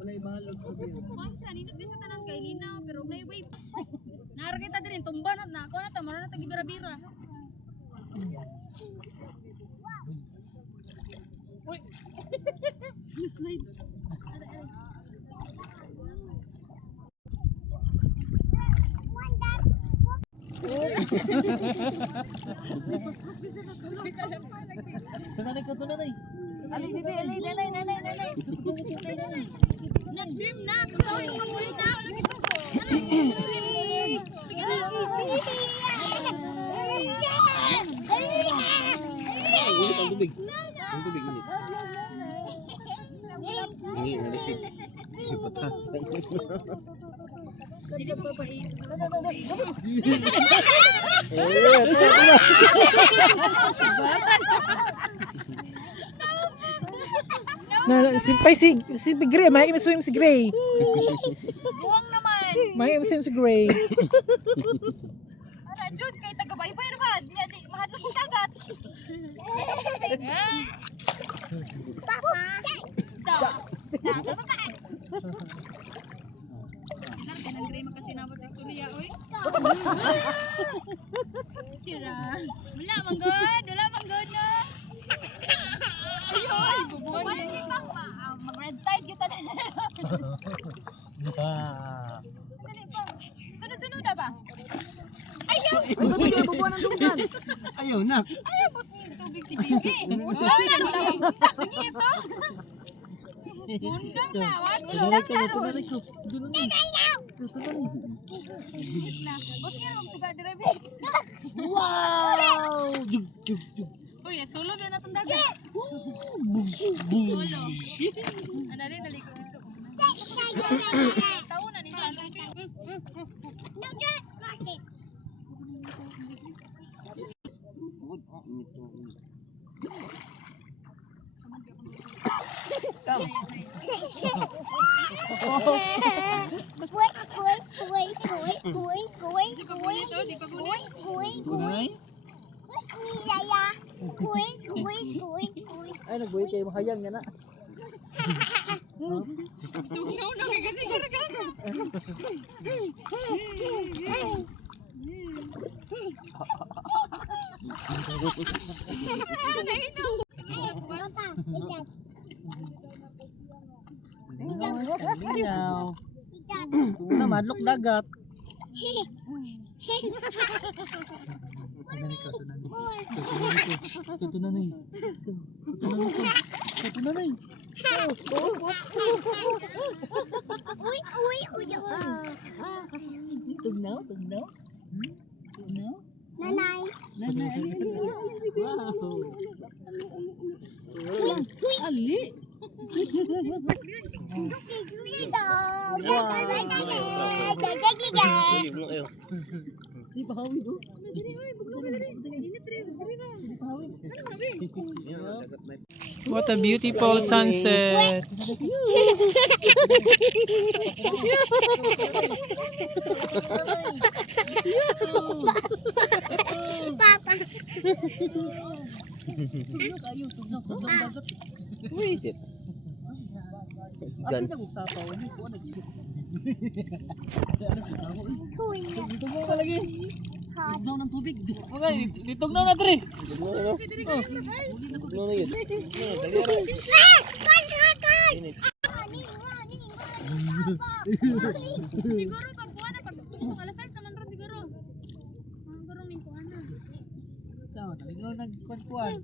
Wala ibalog ko din. Kuan siya, nindot din siya tanan kay linaw pero may wave. Nara kita din tumba na ako na tama na tagibira-bira. Uy. Slide. Tunay ko tunay. Nag-swim na. Kusawin mo mag-swim na. Ano gito? Sige na. Ulit ang tubig. Ang tubig, ulit. Hindi, nalistik. Patasan. Si Gray, may swim si Gray. Buwang naman. May swim si Gray. Ara, Jud, kay taga-baybay na ba? Di mahadlok kong kagat. Kinagray magkasinabot istorya, oy. Wala manggod, no. Ayoy, bubuhay. Pwede pang mag-red tide yun tayo. Dali pa. Sunod-sunod na ba? Ayaw na. Ayaw po yung tubig si Bibi. Undang na nila. Ito. Undang na. Wag mo. Tingnan ka ron. Na. Ba't nga magsuga dire, Bibi? Wow! Jug, jug, jug. Uy, solo yan natong dagat. Solo. Ano rin, naliko dito. Taon na ni Salong. Di pagunit, oh. Di pagunit. Ay, nagbuhay kayo mahayang yan na. Tugnaw na kay kasi garagan. Linaw. Kung na madlok dagat. Tutunanay. Tugnaw. Nanay. Wow. Ali. Di pahawi do. What a beautiful sunset. Papa. Wisit. Gan. Tugnaw ka lagi. Tugnaw ng tubig. Okay, ditugnaw na dre. Siguro pag kuha na, pag tugtog alas 6 naman ron siguro. Siguro min kuha na. Sa taligaw nagkuan-kuan.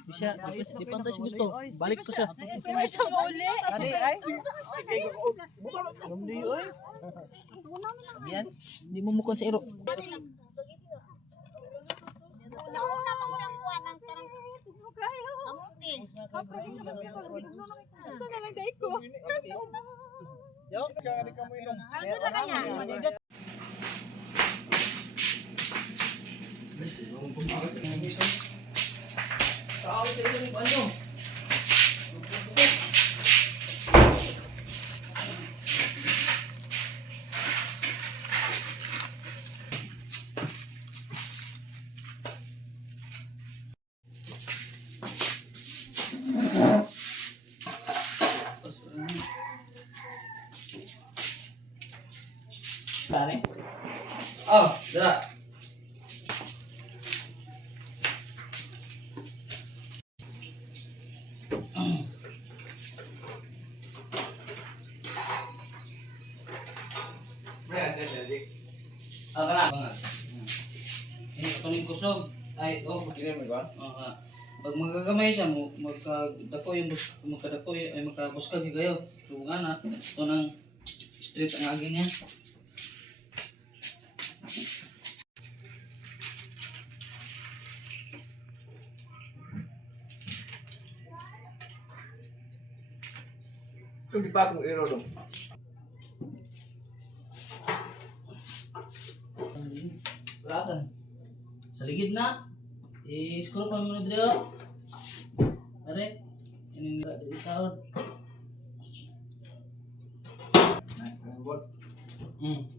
Di siya, di pantas gusto. Balik ko sa. Kaya siya mauli. Ani ay. Hindi oy. Yan. Hindi mo mukon sa iro. Nauna mangurang kuha ng tanang kamuti. Asa na lang dai ko. Yo, kani ka mo inom. Asa na kanya? Sa akin sa iyo ano? Dani? Oh, dala. Ah, kana. Ini kaning kusog. Ay, oh, Kini mo ba? pag magagamay siya, magkadako yung magkadako ay magkabuskag yung kayo. So, nga na, ito nang straight ang aging niya. Kung di pa akong iro dong. Rasan. Sa ligid na. I-screw pa muna dito. Are. Ini itaod.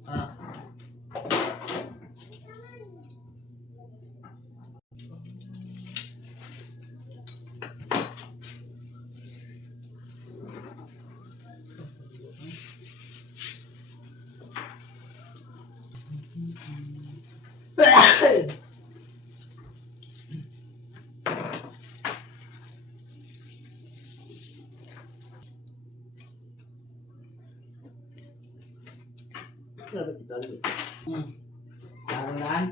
Ah. Tarunan.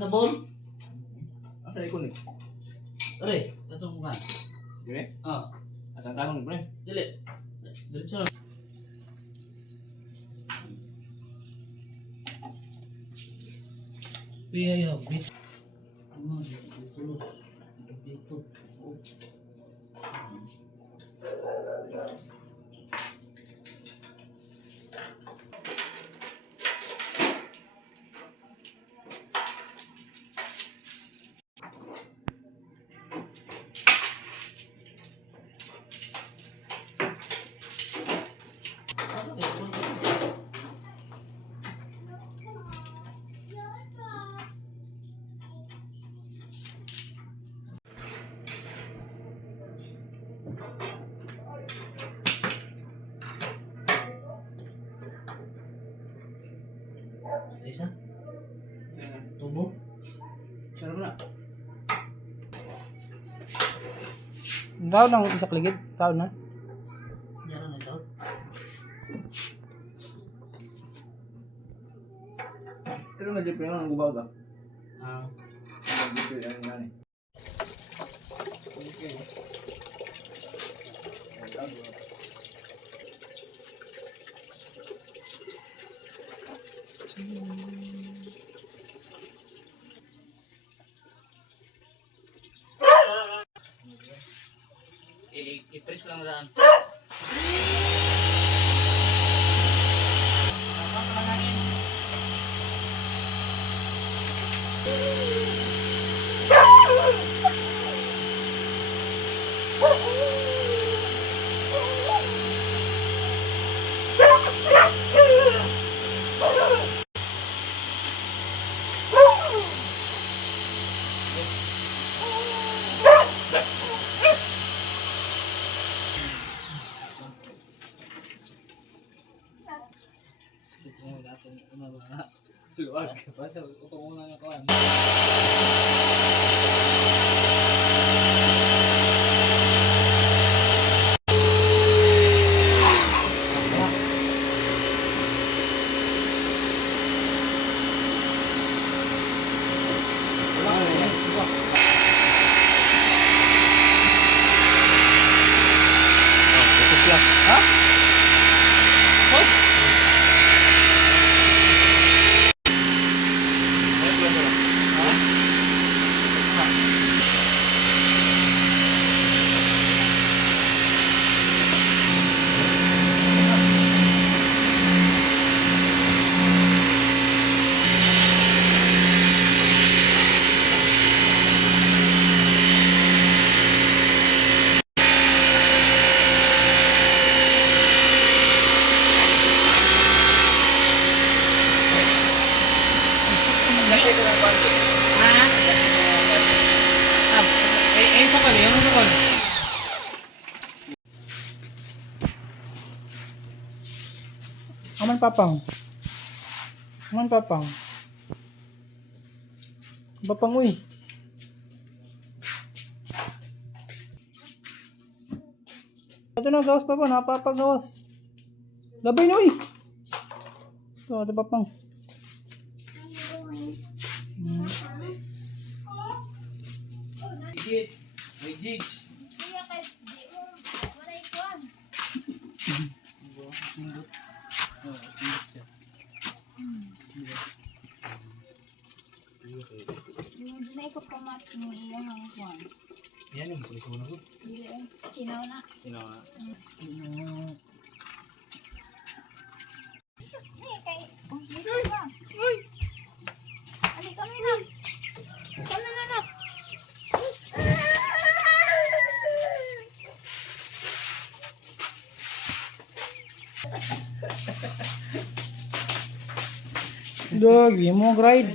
Sabon. Asa ikon ni? Are, katong bukan. Dire? Ah, Asa tanong pre? dili. Diretso. Piya yo, bit. Ano, tulus. Bit. Isa? Tubo? Sarap na. Daw lang isa kaligid, tao na. Yan na ito. Pero na jeep yung gubaw ta. Ah, Dito ang ngani. i-press lang daan. Luwag ka pa sa utong una nga kawan. Ay, sakal. Yan ang sakal. Aman papang. Aman papang. Papang uy. Ito na gawas papa, napapagawas. Labay na uy. Ito, ito papang. Rigid. Rigid. Kuya, kahit di mo, wala ikuan. Hindi na ikot kamat mo iyang ang ikuan. Yan yung pulis mo na ko. Hindi eh. Sinaw na. Sino na? Eh, kay... Oh, dito ka. Ali kami na. Kami na na. Dog, game mong ride.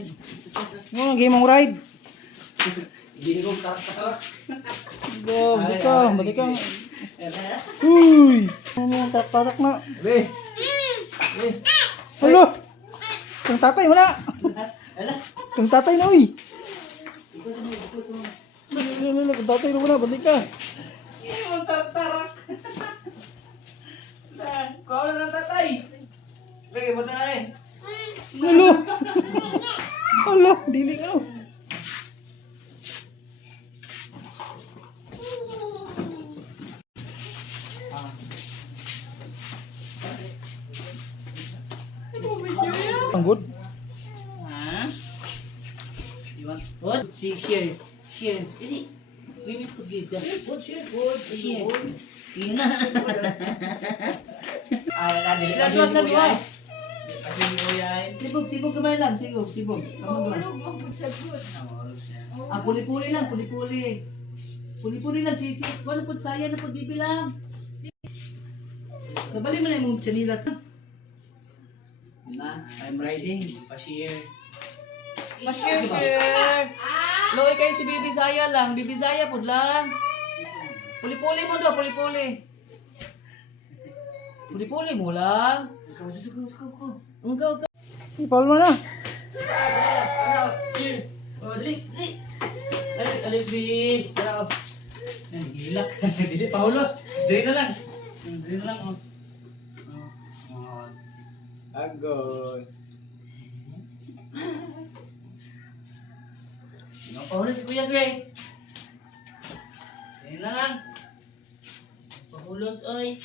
Ano game mong ride? Ginigong tarak-tarak. Dog, balik ka. Uy! Ano yung tarak na? Be! Be! Hello! Kung tatay, wala! Kung tatay na, uy! Kung tatay na wala, balik ka. Yung tarak. Kau na tatay. Lagi mo na rin. Hello! Hello! Dili ka. Ang good. Ha? You want what? Share. Dili. We need to give them. Share. Yun na. Dili. Lagwas na duwa. Kasi ko yan. Sibog kamay lang, sibog. Kamu duwa. Ah, puli-puli lang. Puli-puli lang, sisi. Wala po saya na pagbibilang. Nabali mo na yung chanilas na. Na, I'm riding. Pa-share. Share. Loy kayo si Bibi Zaya lang. Bibi Zaya po lang. Puli-puli mo daw, puli-puli. Puli-puli mo lang. Ikaw. Ipal mo na. Share. Oh, dali. Alip, di. Tara. Hilak. Dili, pahulos. Dali na lang. Oh. Agoy. Pahulos si Kuya Gray. Dali na lang. Pahulos, oy.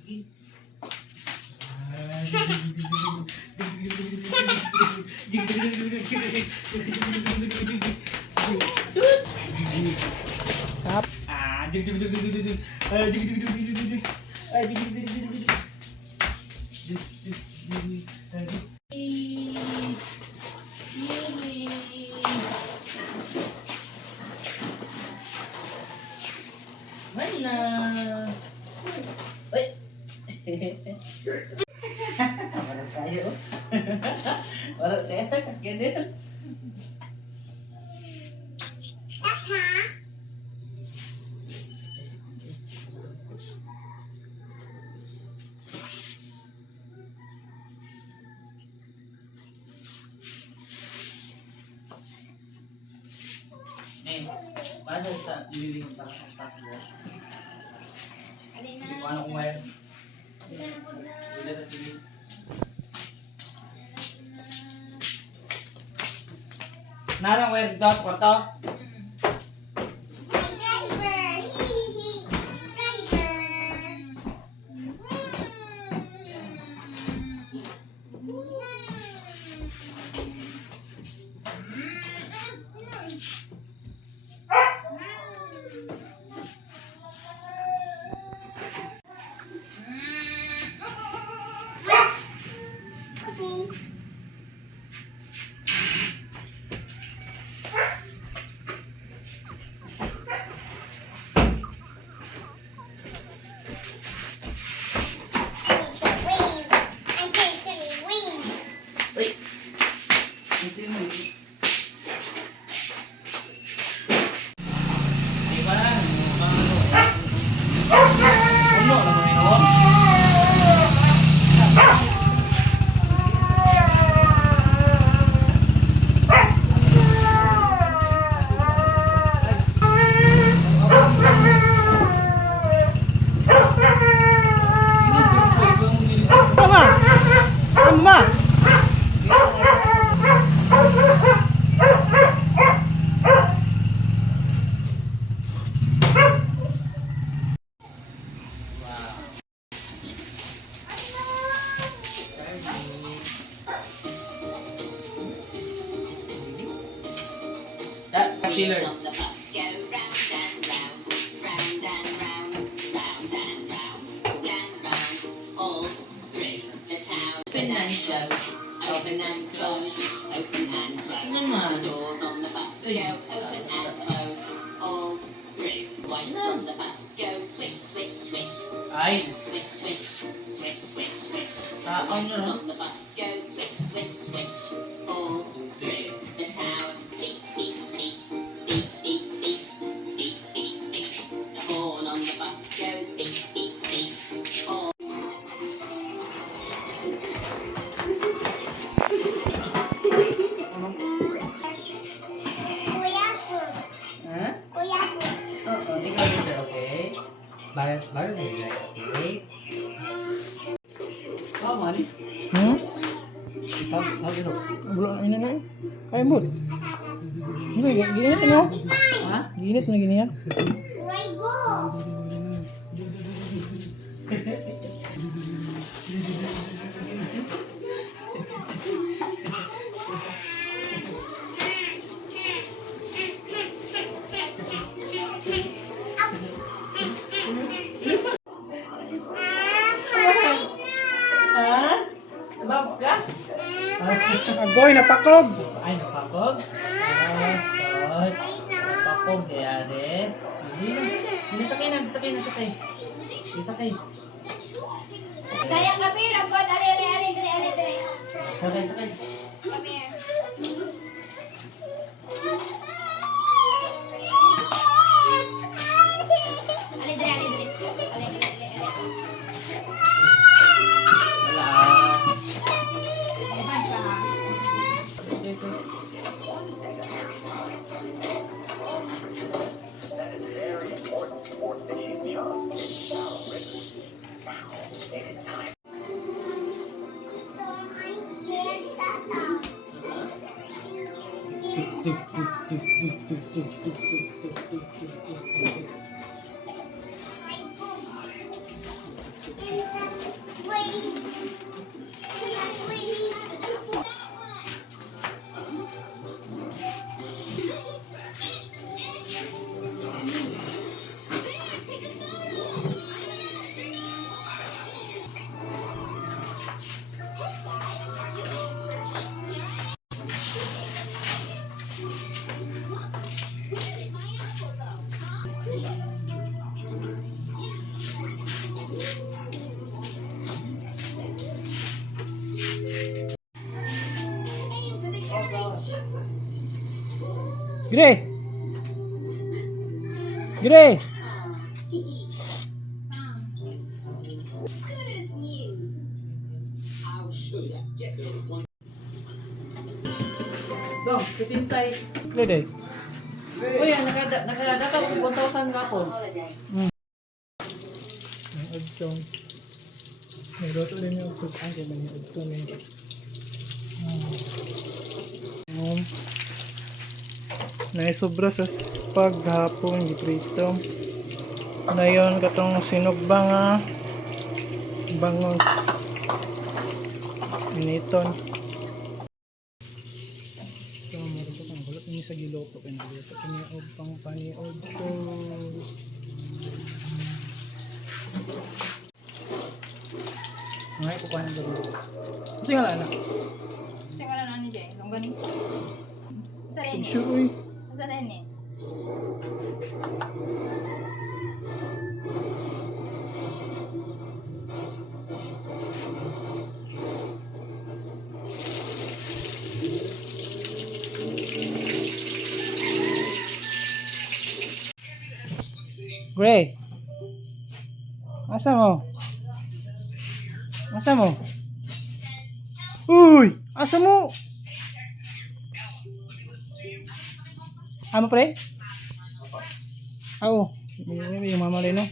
Sige. Tap. Mana? Oi. Walang tayo. Walang tayo. Sakyan din. Para sa liling sa taas mo. Ali na. Kung ano kung wire. Sila na po na. Sila sa TV. Narang wire dito sa kwarto. chiller. Open and close. Open and close. Open and close. Doors on the bus go open and close. All three. White on the bus go swish, swish, swish. Ay, Swish, swish, swish, swish, swish. taon White yun, no? on the bus go swish, swish, swish. All through the town. Beep, beep, beep. Beep, beep, beep. Beep, beep, beep. The horn on the bus goes beep, beep, beep. All Ha? Oo, ikaw leader, okay? Baru leader, okay? Hmm? Belum ini na eh. Kaya mo. Hindi, ginit mo. Ha? Ginit mo gini ya. Nababok ka? Agoy, napakog. Ay, napakog? Napakog, yari. Hindi sakay na, sakay. Hindi sakay. Kaya kami, lagod, ali. Sakay. Come here. Ali, dali. Gire. Gire. Dong, kitintay. Gire. Uy, nakadata ko 1,000 nga po. Ang adson. Nagluto din yung food ang kaya yung adson eh. Naisobra sa paghapon giprito. Dayon katong sinugba nga bangos initon. So meron ko kang bulot ini sa giloto kay giloto kini og pang paniod ko. Ngay ko pa nang gawin. Kasi nga na. Teka lang ni Jay. Ang ganing. Sa rin Sure uy. Sa rin eh. Gray. Asa mo? Asa mo? Uy! Asa mo? Ano pre? Oo. Yung mama rin no?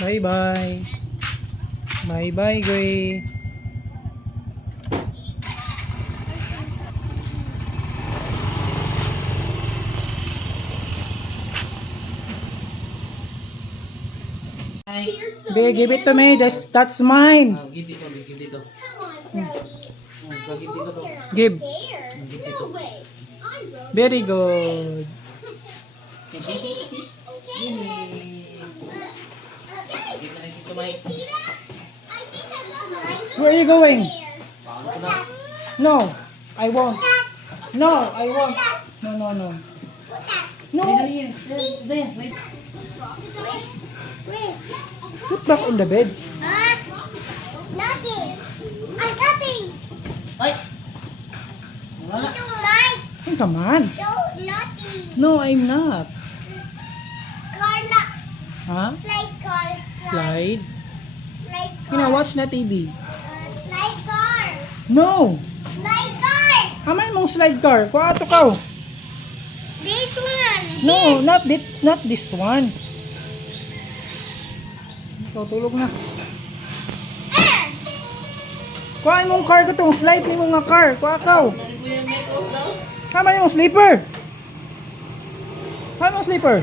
Bye bye. Bye bye, Gray. Be, give it to me. That's mine. Give dito, give dito. Give dito to. Give. Give dito. Very good. Where are you going? Paano ko na? No, I won't. No, I won't. No, no, no. No. Put back on the bed. Nothing. I'm nothing. Ay! You don't like. It's a man. Don't nothing. No, I'm not. Carla. Huh? Slide car. Slide. Slide You know, car. watch na TV. Slide car. No. Slide car. Haman mong slide car. Kuha ato ka. This one. No, not this one. Ikaw, tulog na. Kuha mong car ko tong slide ni mga car. Kuha ka. Haman yung sleeper. Haman yung sleeper.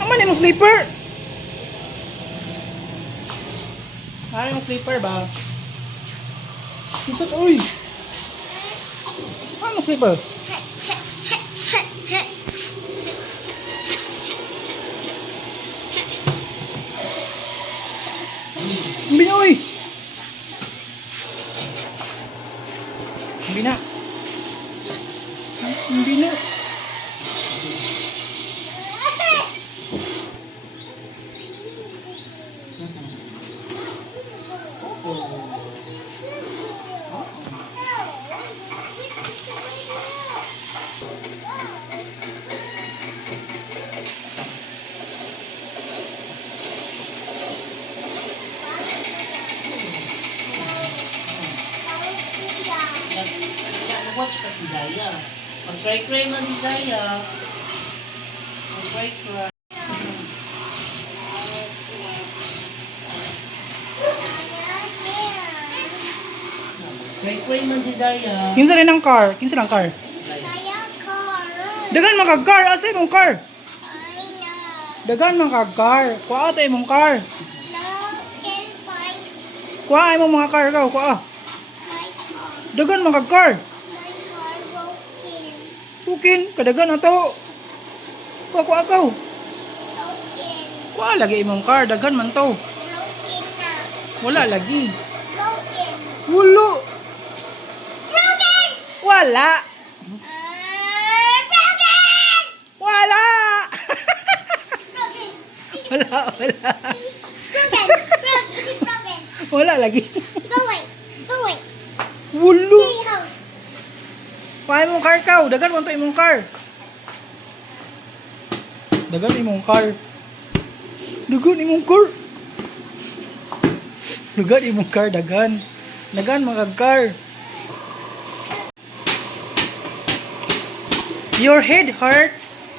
Haman yung sleeper. Haman yung sleeper ba? Isot, uy. Haman yung sleeper. Binoy! Bina. Bina. Watch pa si Zaya. Mag-cry-cry man si Zaya. Mag-cry-cry. Cry-cry man si Zaya. Kinsa rin ang car? Kinsa lang car? Saya car. Dagan man kag car, asa imong car? I know. Dagan man kag car. Kuha ata imong car. No can find Kuha imong mga car ka, kuha. my car. Dagan man kag car. My car broken. Sukin, kadagan na to. Kuha ka. Broken. Kuha lagi imong car, dagan man to. Broken na. Wala lagi. Broken. Wulo. Broken. Wala. Broken. Wala. Broken. Wala, wala. Broken. Broken. It's broken. Wala lagi. Go away. Go away. Wulo. Stay home. Kuha imong car ka, dagan man to imong car. Dagan imong car. Dagan imong car. Dagan imong car, dagan. Dagan mga car. Your head hurts.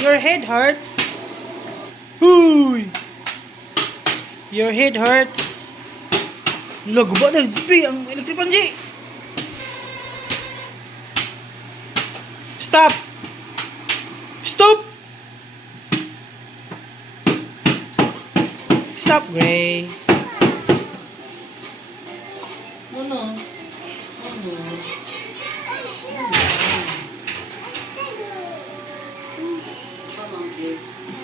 Your head hurts. Huy. Your head hurts. Lago ba dahil ang electric panji? Stop. Stop. Stop, Gray. Ano? Come on, kid.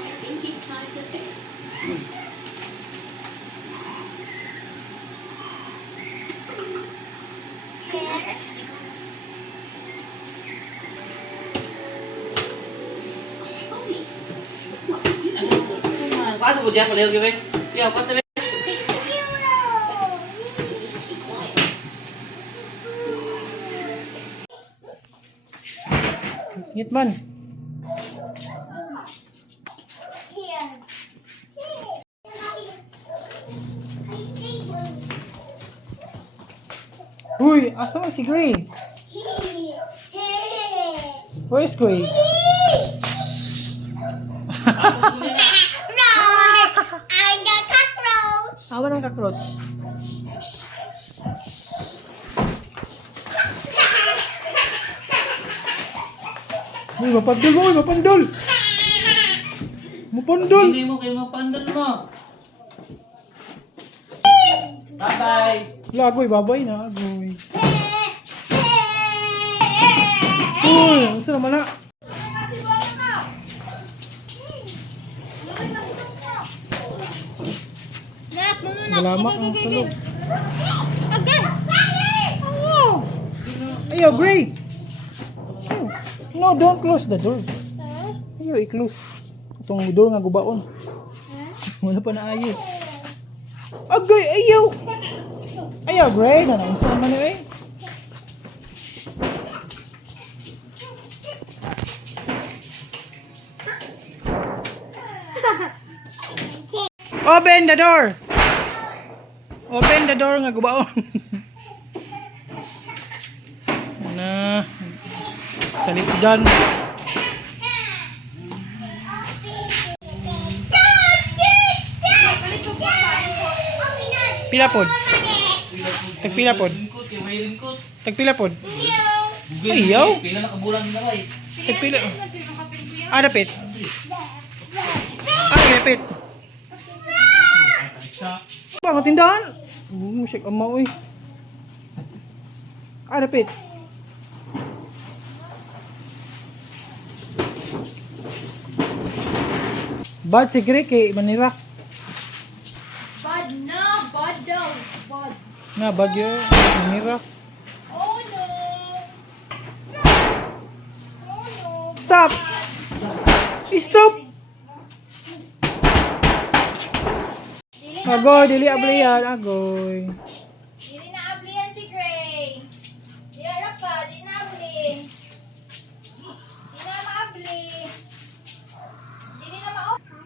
I think it's time to bed. Pasok ko diyan, palayo gawin. Yo, pasok. Ngit man. Here. Uy, asa man si Gray? Where's Gray? I got cockroach. Awan ng cockroach. Uy, mapandol mo, uy, mapandol. Mapandol. Hindi mo kayo mapandal mo. Bye-bye. Lagoy, babay na, agoy. Uy, ang sarap naman na. Nak, nununak. Malamak ang salog. Agad. Ayaw, Gray. Ayaw. No, don't close the door. Ayaw, i-close. Itong door nga gubaon. Wala pa na ayaw. Agay, ayaw. Ayaw, Gray. Nanaunsa naman yun eh. Open the door. Open the door nga gubaon. Na sa lipdan. Pila pod? Tagpila pod? Lingkot, yung may lingkot. Tagpila pod? Ayaw. Pila na kabulan na rin. Tagpila. Dapit. Dapit. Bang tindahan. Musik amaw eh. Dapit. Bad si Greg kay Manira. Bad na, bad daw. Bad. Na bad yun. Manira. Oh no. Oh no. Stop! Stop! Agoy, dili abli yan. Agoy. Dili na ablihan si Gray. Dilarap ka, di na abli. Di na maabli. Dili na ma-open.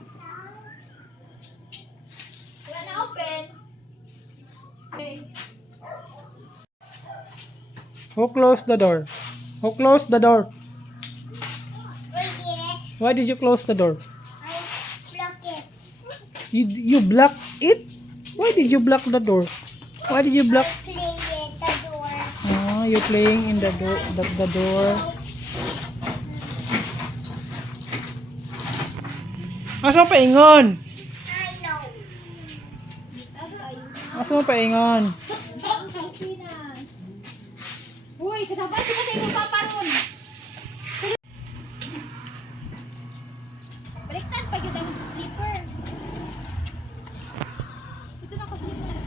Wala na open. Okay. Who closed the door? Who closed the door? Why did you close the door? Block it. You blocked it? Why did you block the door? Why did you block? Play with the door. Ah, you're playing in the door. The door. Asa mo paingon? I know. Asa mo paingon? Uy, katapat sila sa imong papa ron. Baliktad pag yun ang slipper. Ito na ako slipper.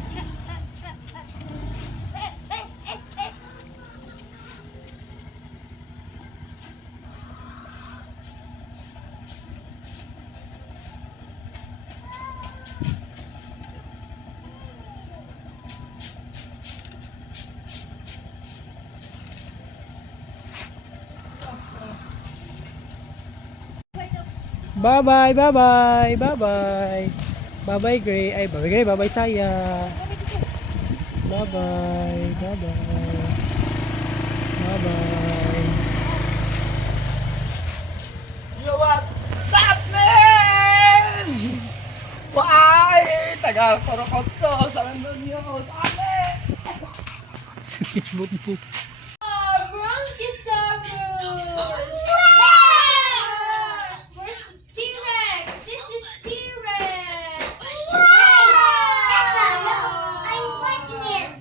Bye-bye, bye-bye, bye-bye. Bye-bye, Gray. Ay, bye-bye, Gray. Bye-bye, Saya. Bye-bye, bye-bye. Bye-bye. Yo, what's up, man? Why? Taga-Korokotso. Saan doon yun? Sabi! Sige, bumbu. Brontosaurus. Where's the T-Rex? This is T-Rex. I'm watching it.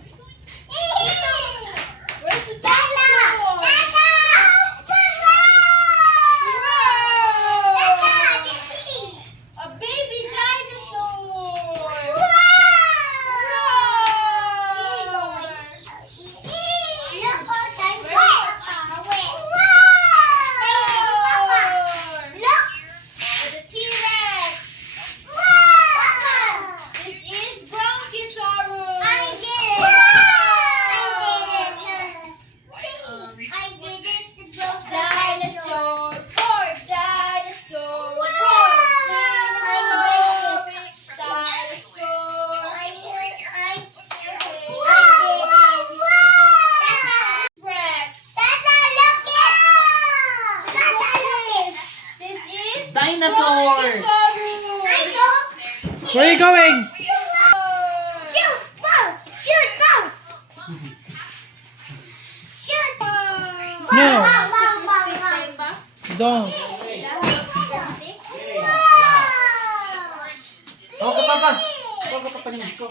Where's the dinosaur? A baby dinosaur. Roar. Where are you going? Shoot! Boom! Shoot! Boom! Shoot! No. Bang! Bang! Bang! Bang! Don't. Ako ka papa. Ako ka papa niyo ko.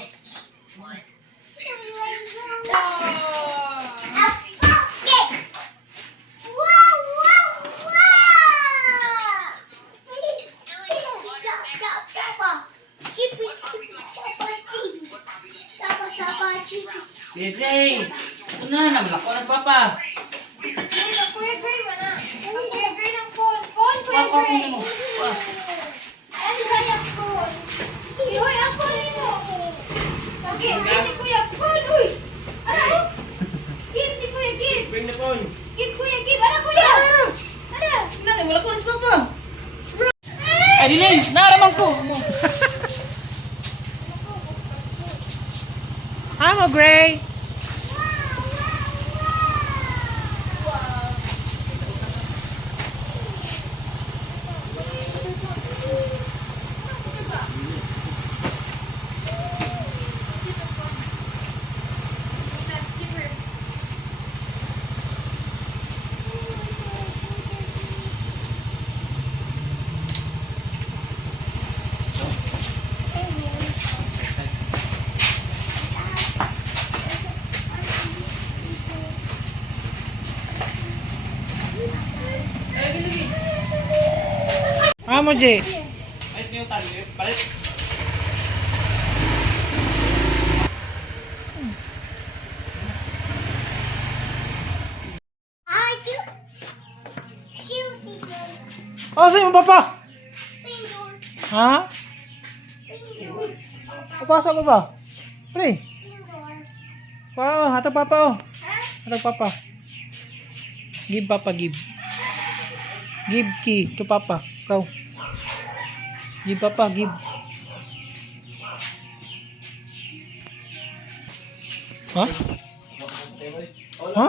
Gray. Ano na naman ako ng papa. Papa ko mo. Bring the phone. Nani, wala ko rin sa papa. Ay, dili. Naraman ko. Amo, Gray. Amo, J. Ay, niyo tan. Palit. Oh, sa'yo mo, papa? Ha? Pagpasa ko ba? Pre. Wow, hatag papa, oh. Hatag papa. Give, papa, give. Give key to papa. Ikaw. Give, papa, give. Ha? Ha?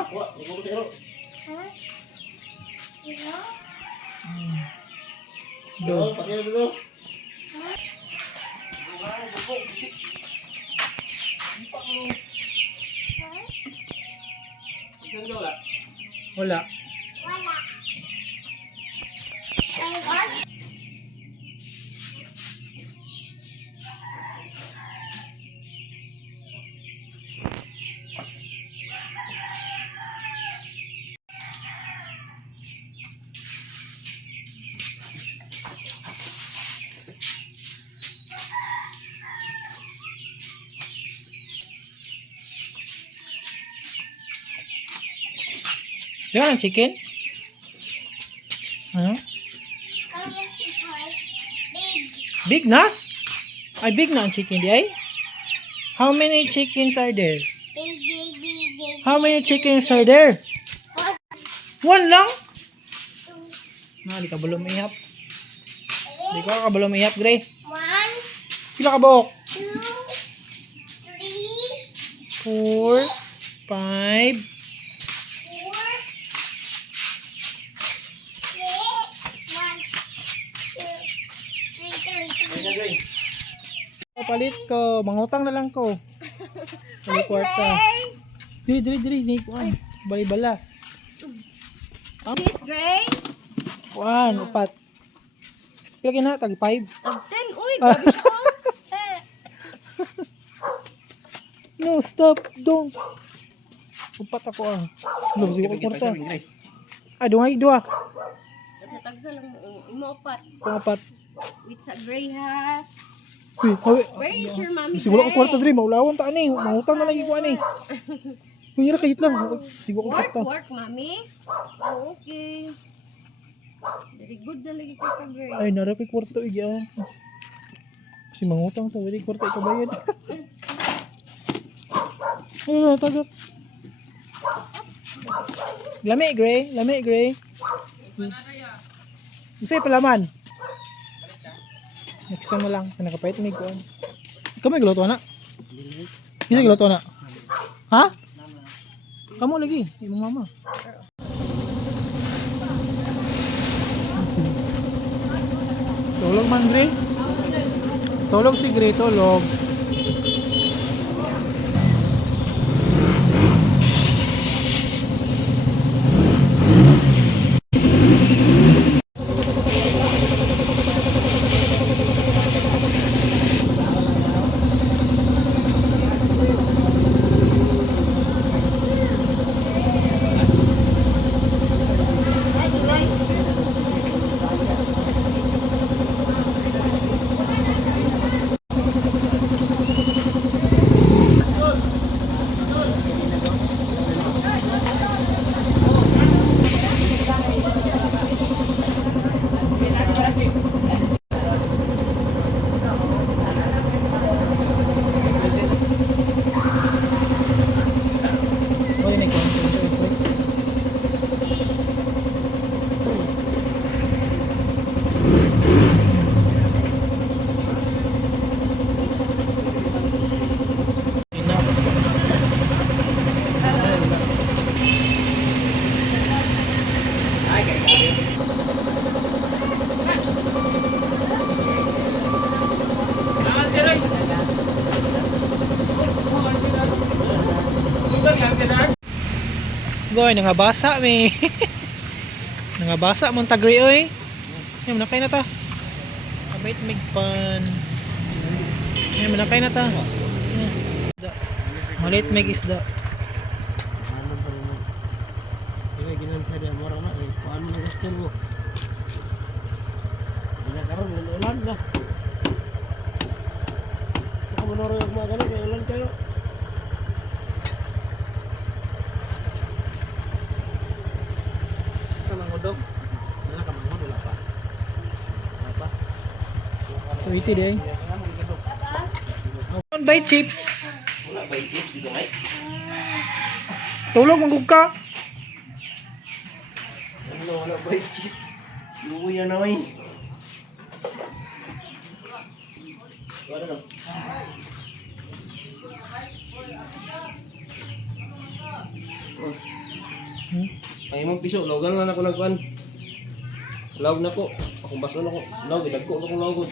Do. Wala. Di ba ng chicken? Huh? Big na? Ay, big na ang chicken di ay? How many chickens are there? How many chickens are there? One lang? Di ka balong ihap. Di ka balong ihap, Gray. Pila ka buhok? 4, 5, palit ko, mangutang na lang ko. Ay, kwarta. Dili, kuan. Bali-balas. This Gray? Kuan, upat. Pila kina tag 5. Tag 10. Uy, grabe siya. No, stop. Don't. Upat ako ah. Lo, sige ko kwarta. Ah, duha. Tagsa lang imo upat. Pangapat. With sa Gray ha. Uy, hawi. Where is your mommy? Sige wala ko kwarta diri, maulawon ta ani. Mangutang na lagi ko ani. Uy, ra kayit lang. Sige ko kwarta. Work, mommy. Oh, okay. Very good na lagi ko ka, Gray. Ay, nara kay kwarta igyan. Kasi mangutang to, wala kwarta ikabayad. Ano, tagak. Lami, Gray. Masaya palaman. Next time na lang. Nakapait may kuhan. Ikaw may guluto na? Bisa guluto na? Ha? Kamu lagi. Imong mama. Tulog man, Gray. Tulog si Gray, tulog. Oy, nag-content ko. Goy, nangabasa mi. Nangabasa mong tagri oy. Yan, manakay na ta. Abait migpan. Yan, manakay na ta. Isda. Malit mig isda. Kaya ginan sa dia mura na eh. Paano na gusto mo? Hindi karon ulan na. Sa manoro yung mga ganun, kaya ulan kayo. Kamangudog. Wala kamangud, wala pa. Wala pa. Tuwiti di ay. On by chips. Wala ba yung chips dito, Mike? Tulog magug ka. Wala ba yung chips? Luya na eh. Wala na. Ay mong piso, logan na ako nagkuhan. Lawag na ko. Akong baso na ko. Lawag, ilagko na akong lawag.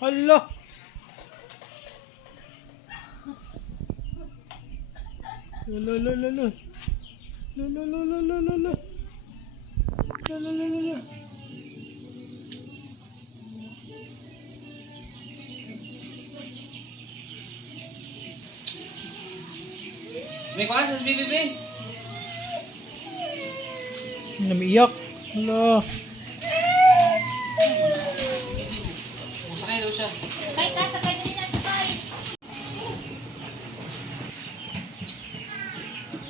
Hala. Lo lo lo lo. Lo lo lo lo lo lo lo. Lo lo lo lo lo. May kuha sa BBB. Namiyak. Hala. Usay daw siya. Kay ka, sakay din na sakay.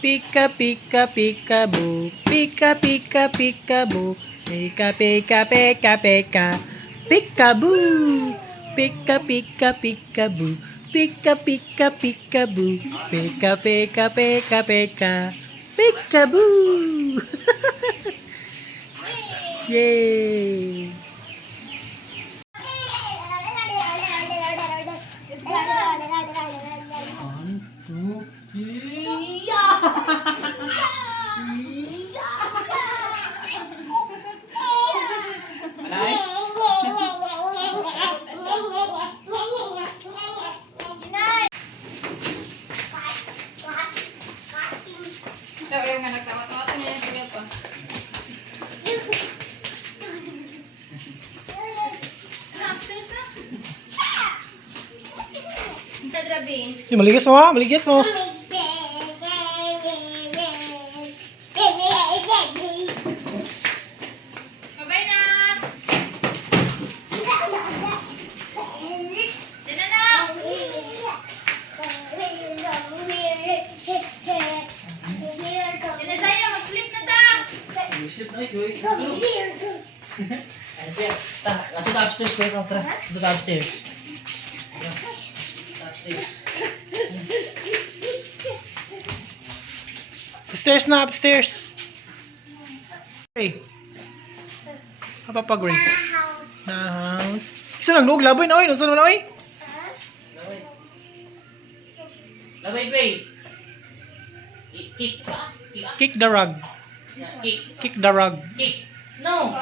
Pika pika pika boo. Pika pika pika boo. Pika pika pika pika. Pika boo. Pika pika pika boo. Pika pika pika boo. Pika pika pika pika. Pika boo. Yay. Ikaw yung nga nagtawa-tawa sa niya sige pa. Sa drabi. Maligas mo ha, maligas mo. Babay na. Diyan na. Diyan na tayo, mag-flip na ta. Slip na ito. Ato ta upstairs ko. Tara. Ato ta upstairs. Upstairs. Upstairs na, upstairs. Gray. Apa pa, Gray? Na house. Isa lang, nuog laboy na, oy. Nasa naman, oy? Labay, Gray. Kick pa. Kick the rug. Kick. Kick the rug. Kick. No.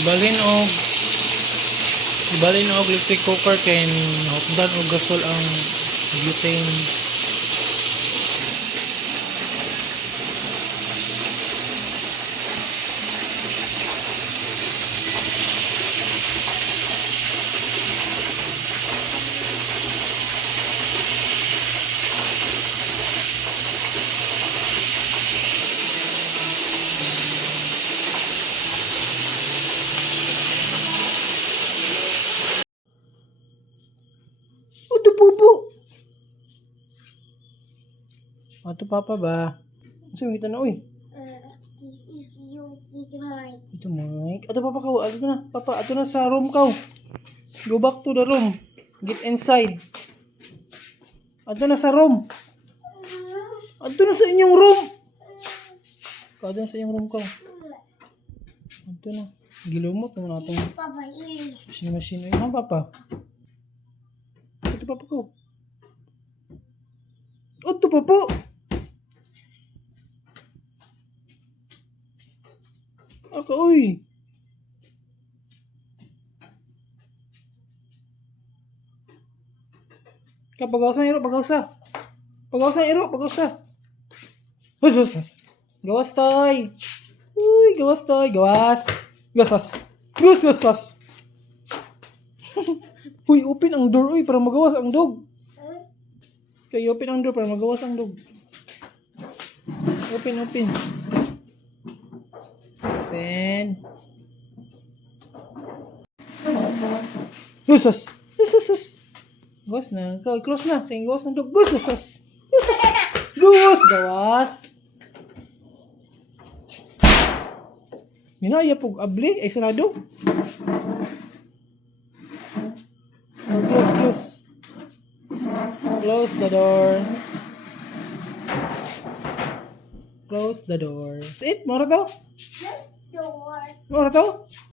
Ibalin og electric cooker kay hupdan og gasol ang butane. Ito pupo. Ato papa ba? Ano kita na oy? This is you, Kitty Mike. Ito Mike. Ato papa ka. Ato na. Papa, ato na sa room ka. Go back to the room. Get inside. Ato na sa room. Ato na sa inyong room. Ato na sa inyong room ka. Ato na. Gilumot naman atong Papa, here. machine. Ay, ha papa? Ito papa ko. Ito papa. Aka, uy. Pagawsa iro, pagawsa. Pagawsa iro, pagawsa. Hus. Gawas tay. Uy, gawas tay, gawas. Gasas. Gus. Uy, open ang door, uy, para magawas ang dog. Okay, open ang door para magawas ang dog. Open. Open. Gus. Gawas na. Close na. Kaya gawas ng dog. Gus. Gawas. Minaya pug abli. Ay, sarado. Close. Close the door. Close the door. It, mora to? Door. Mora to?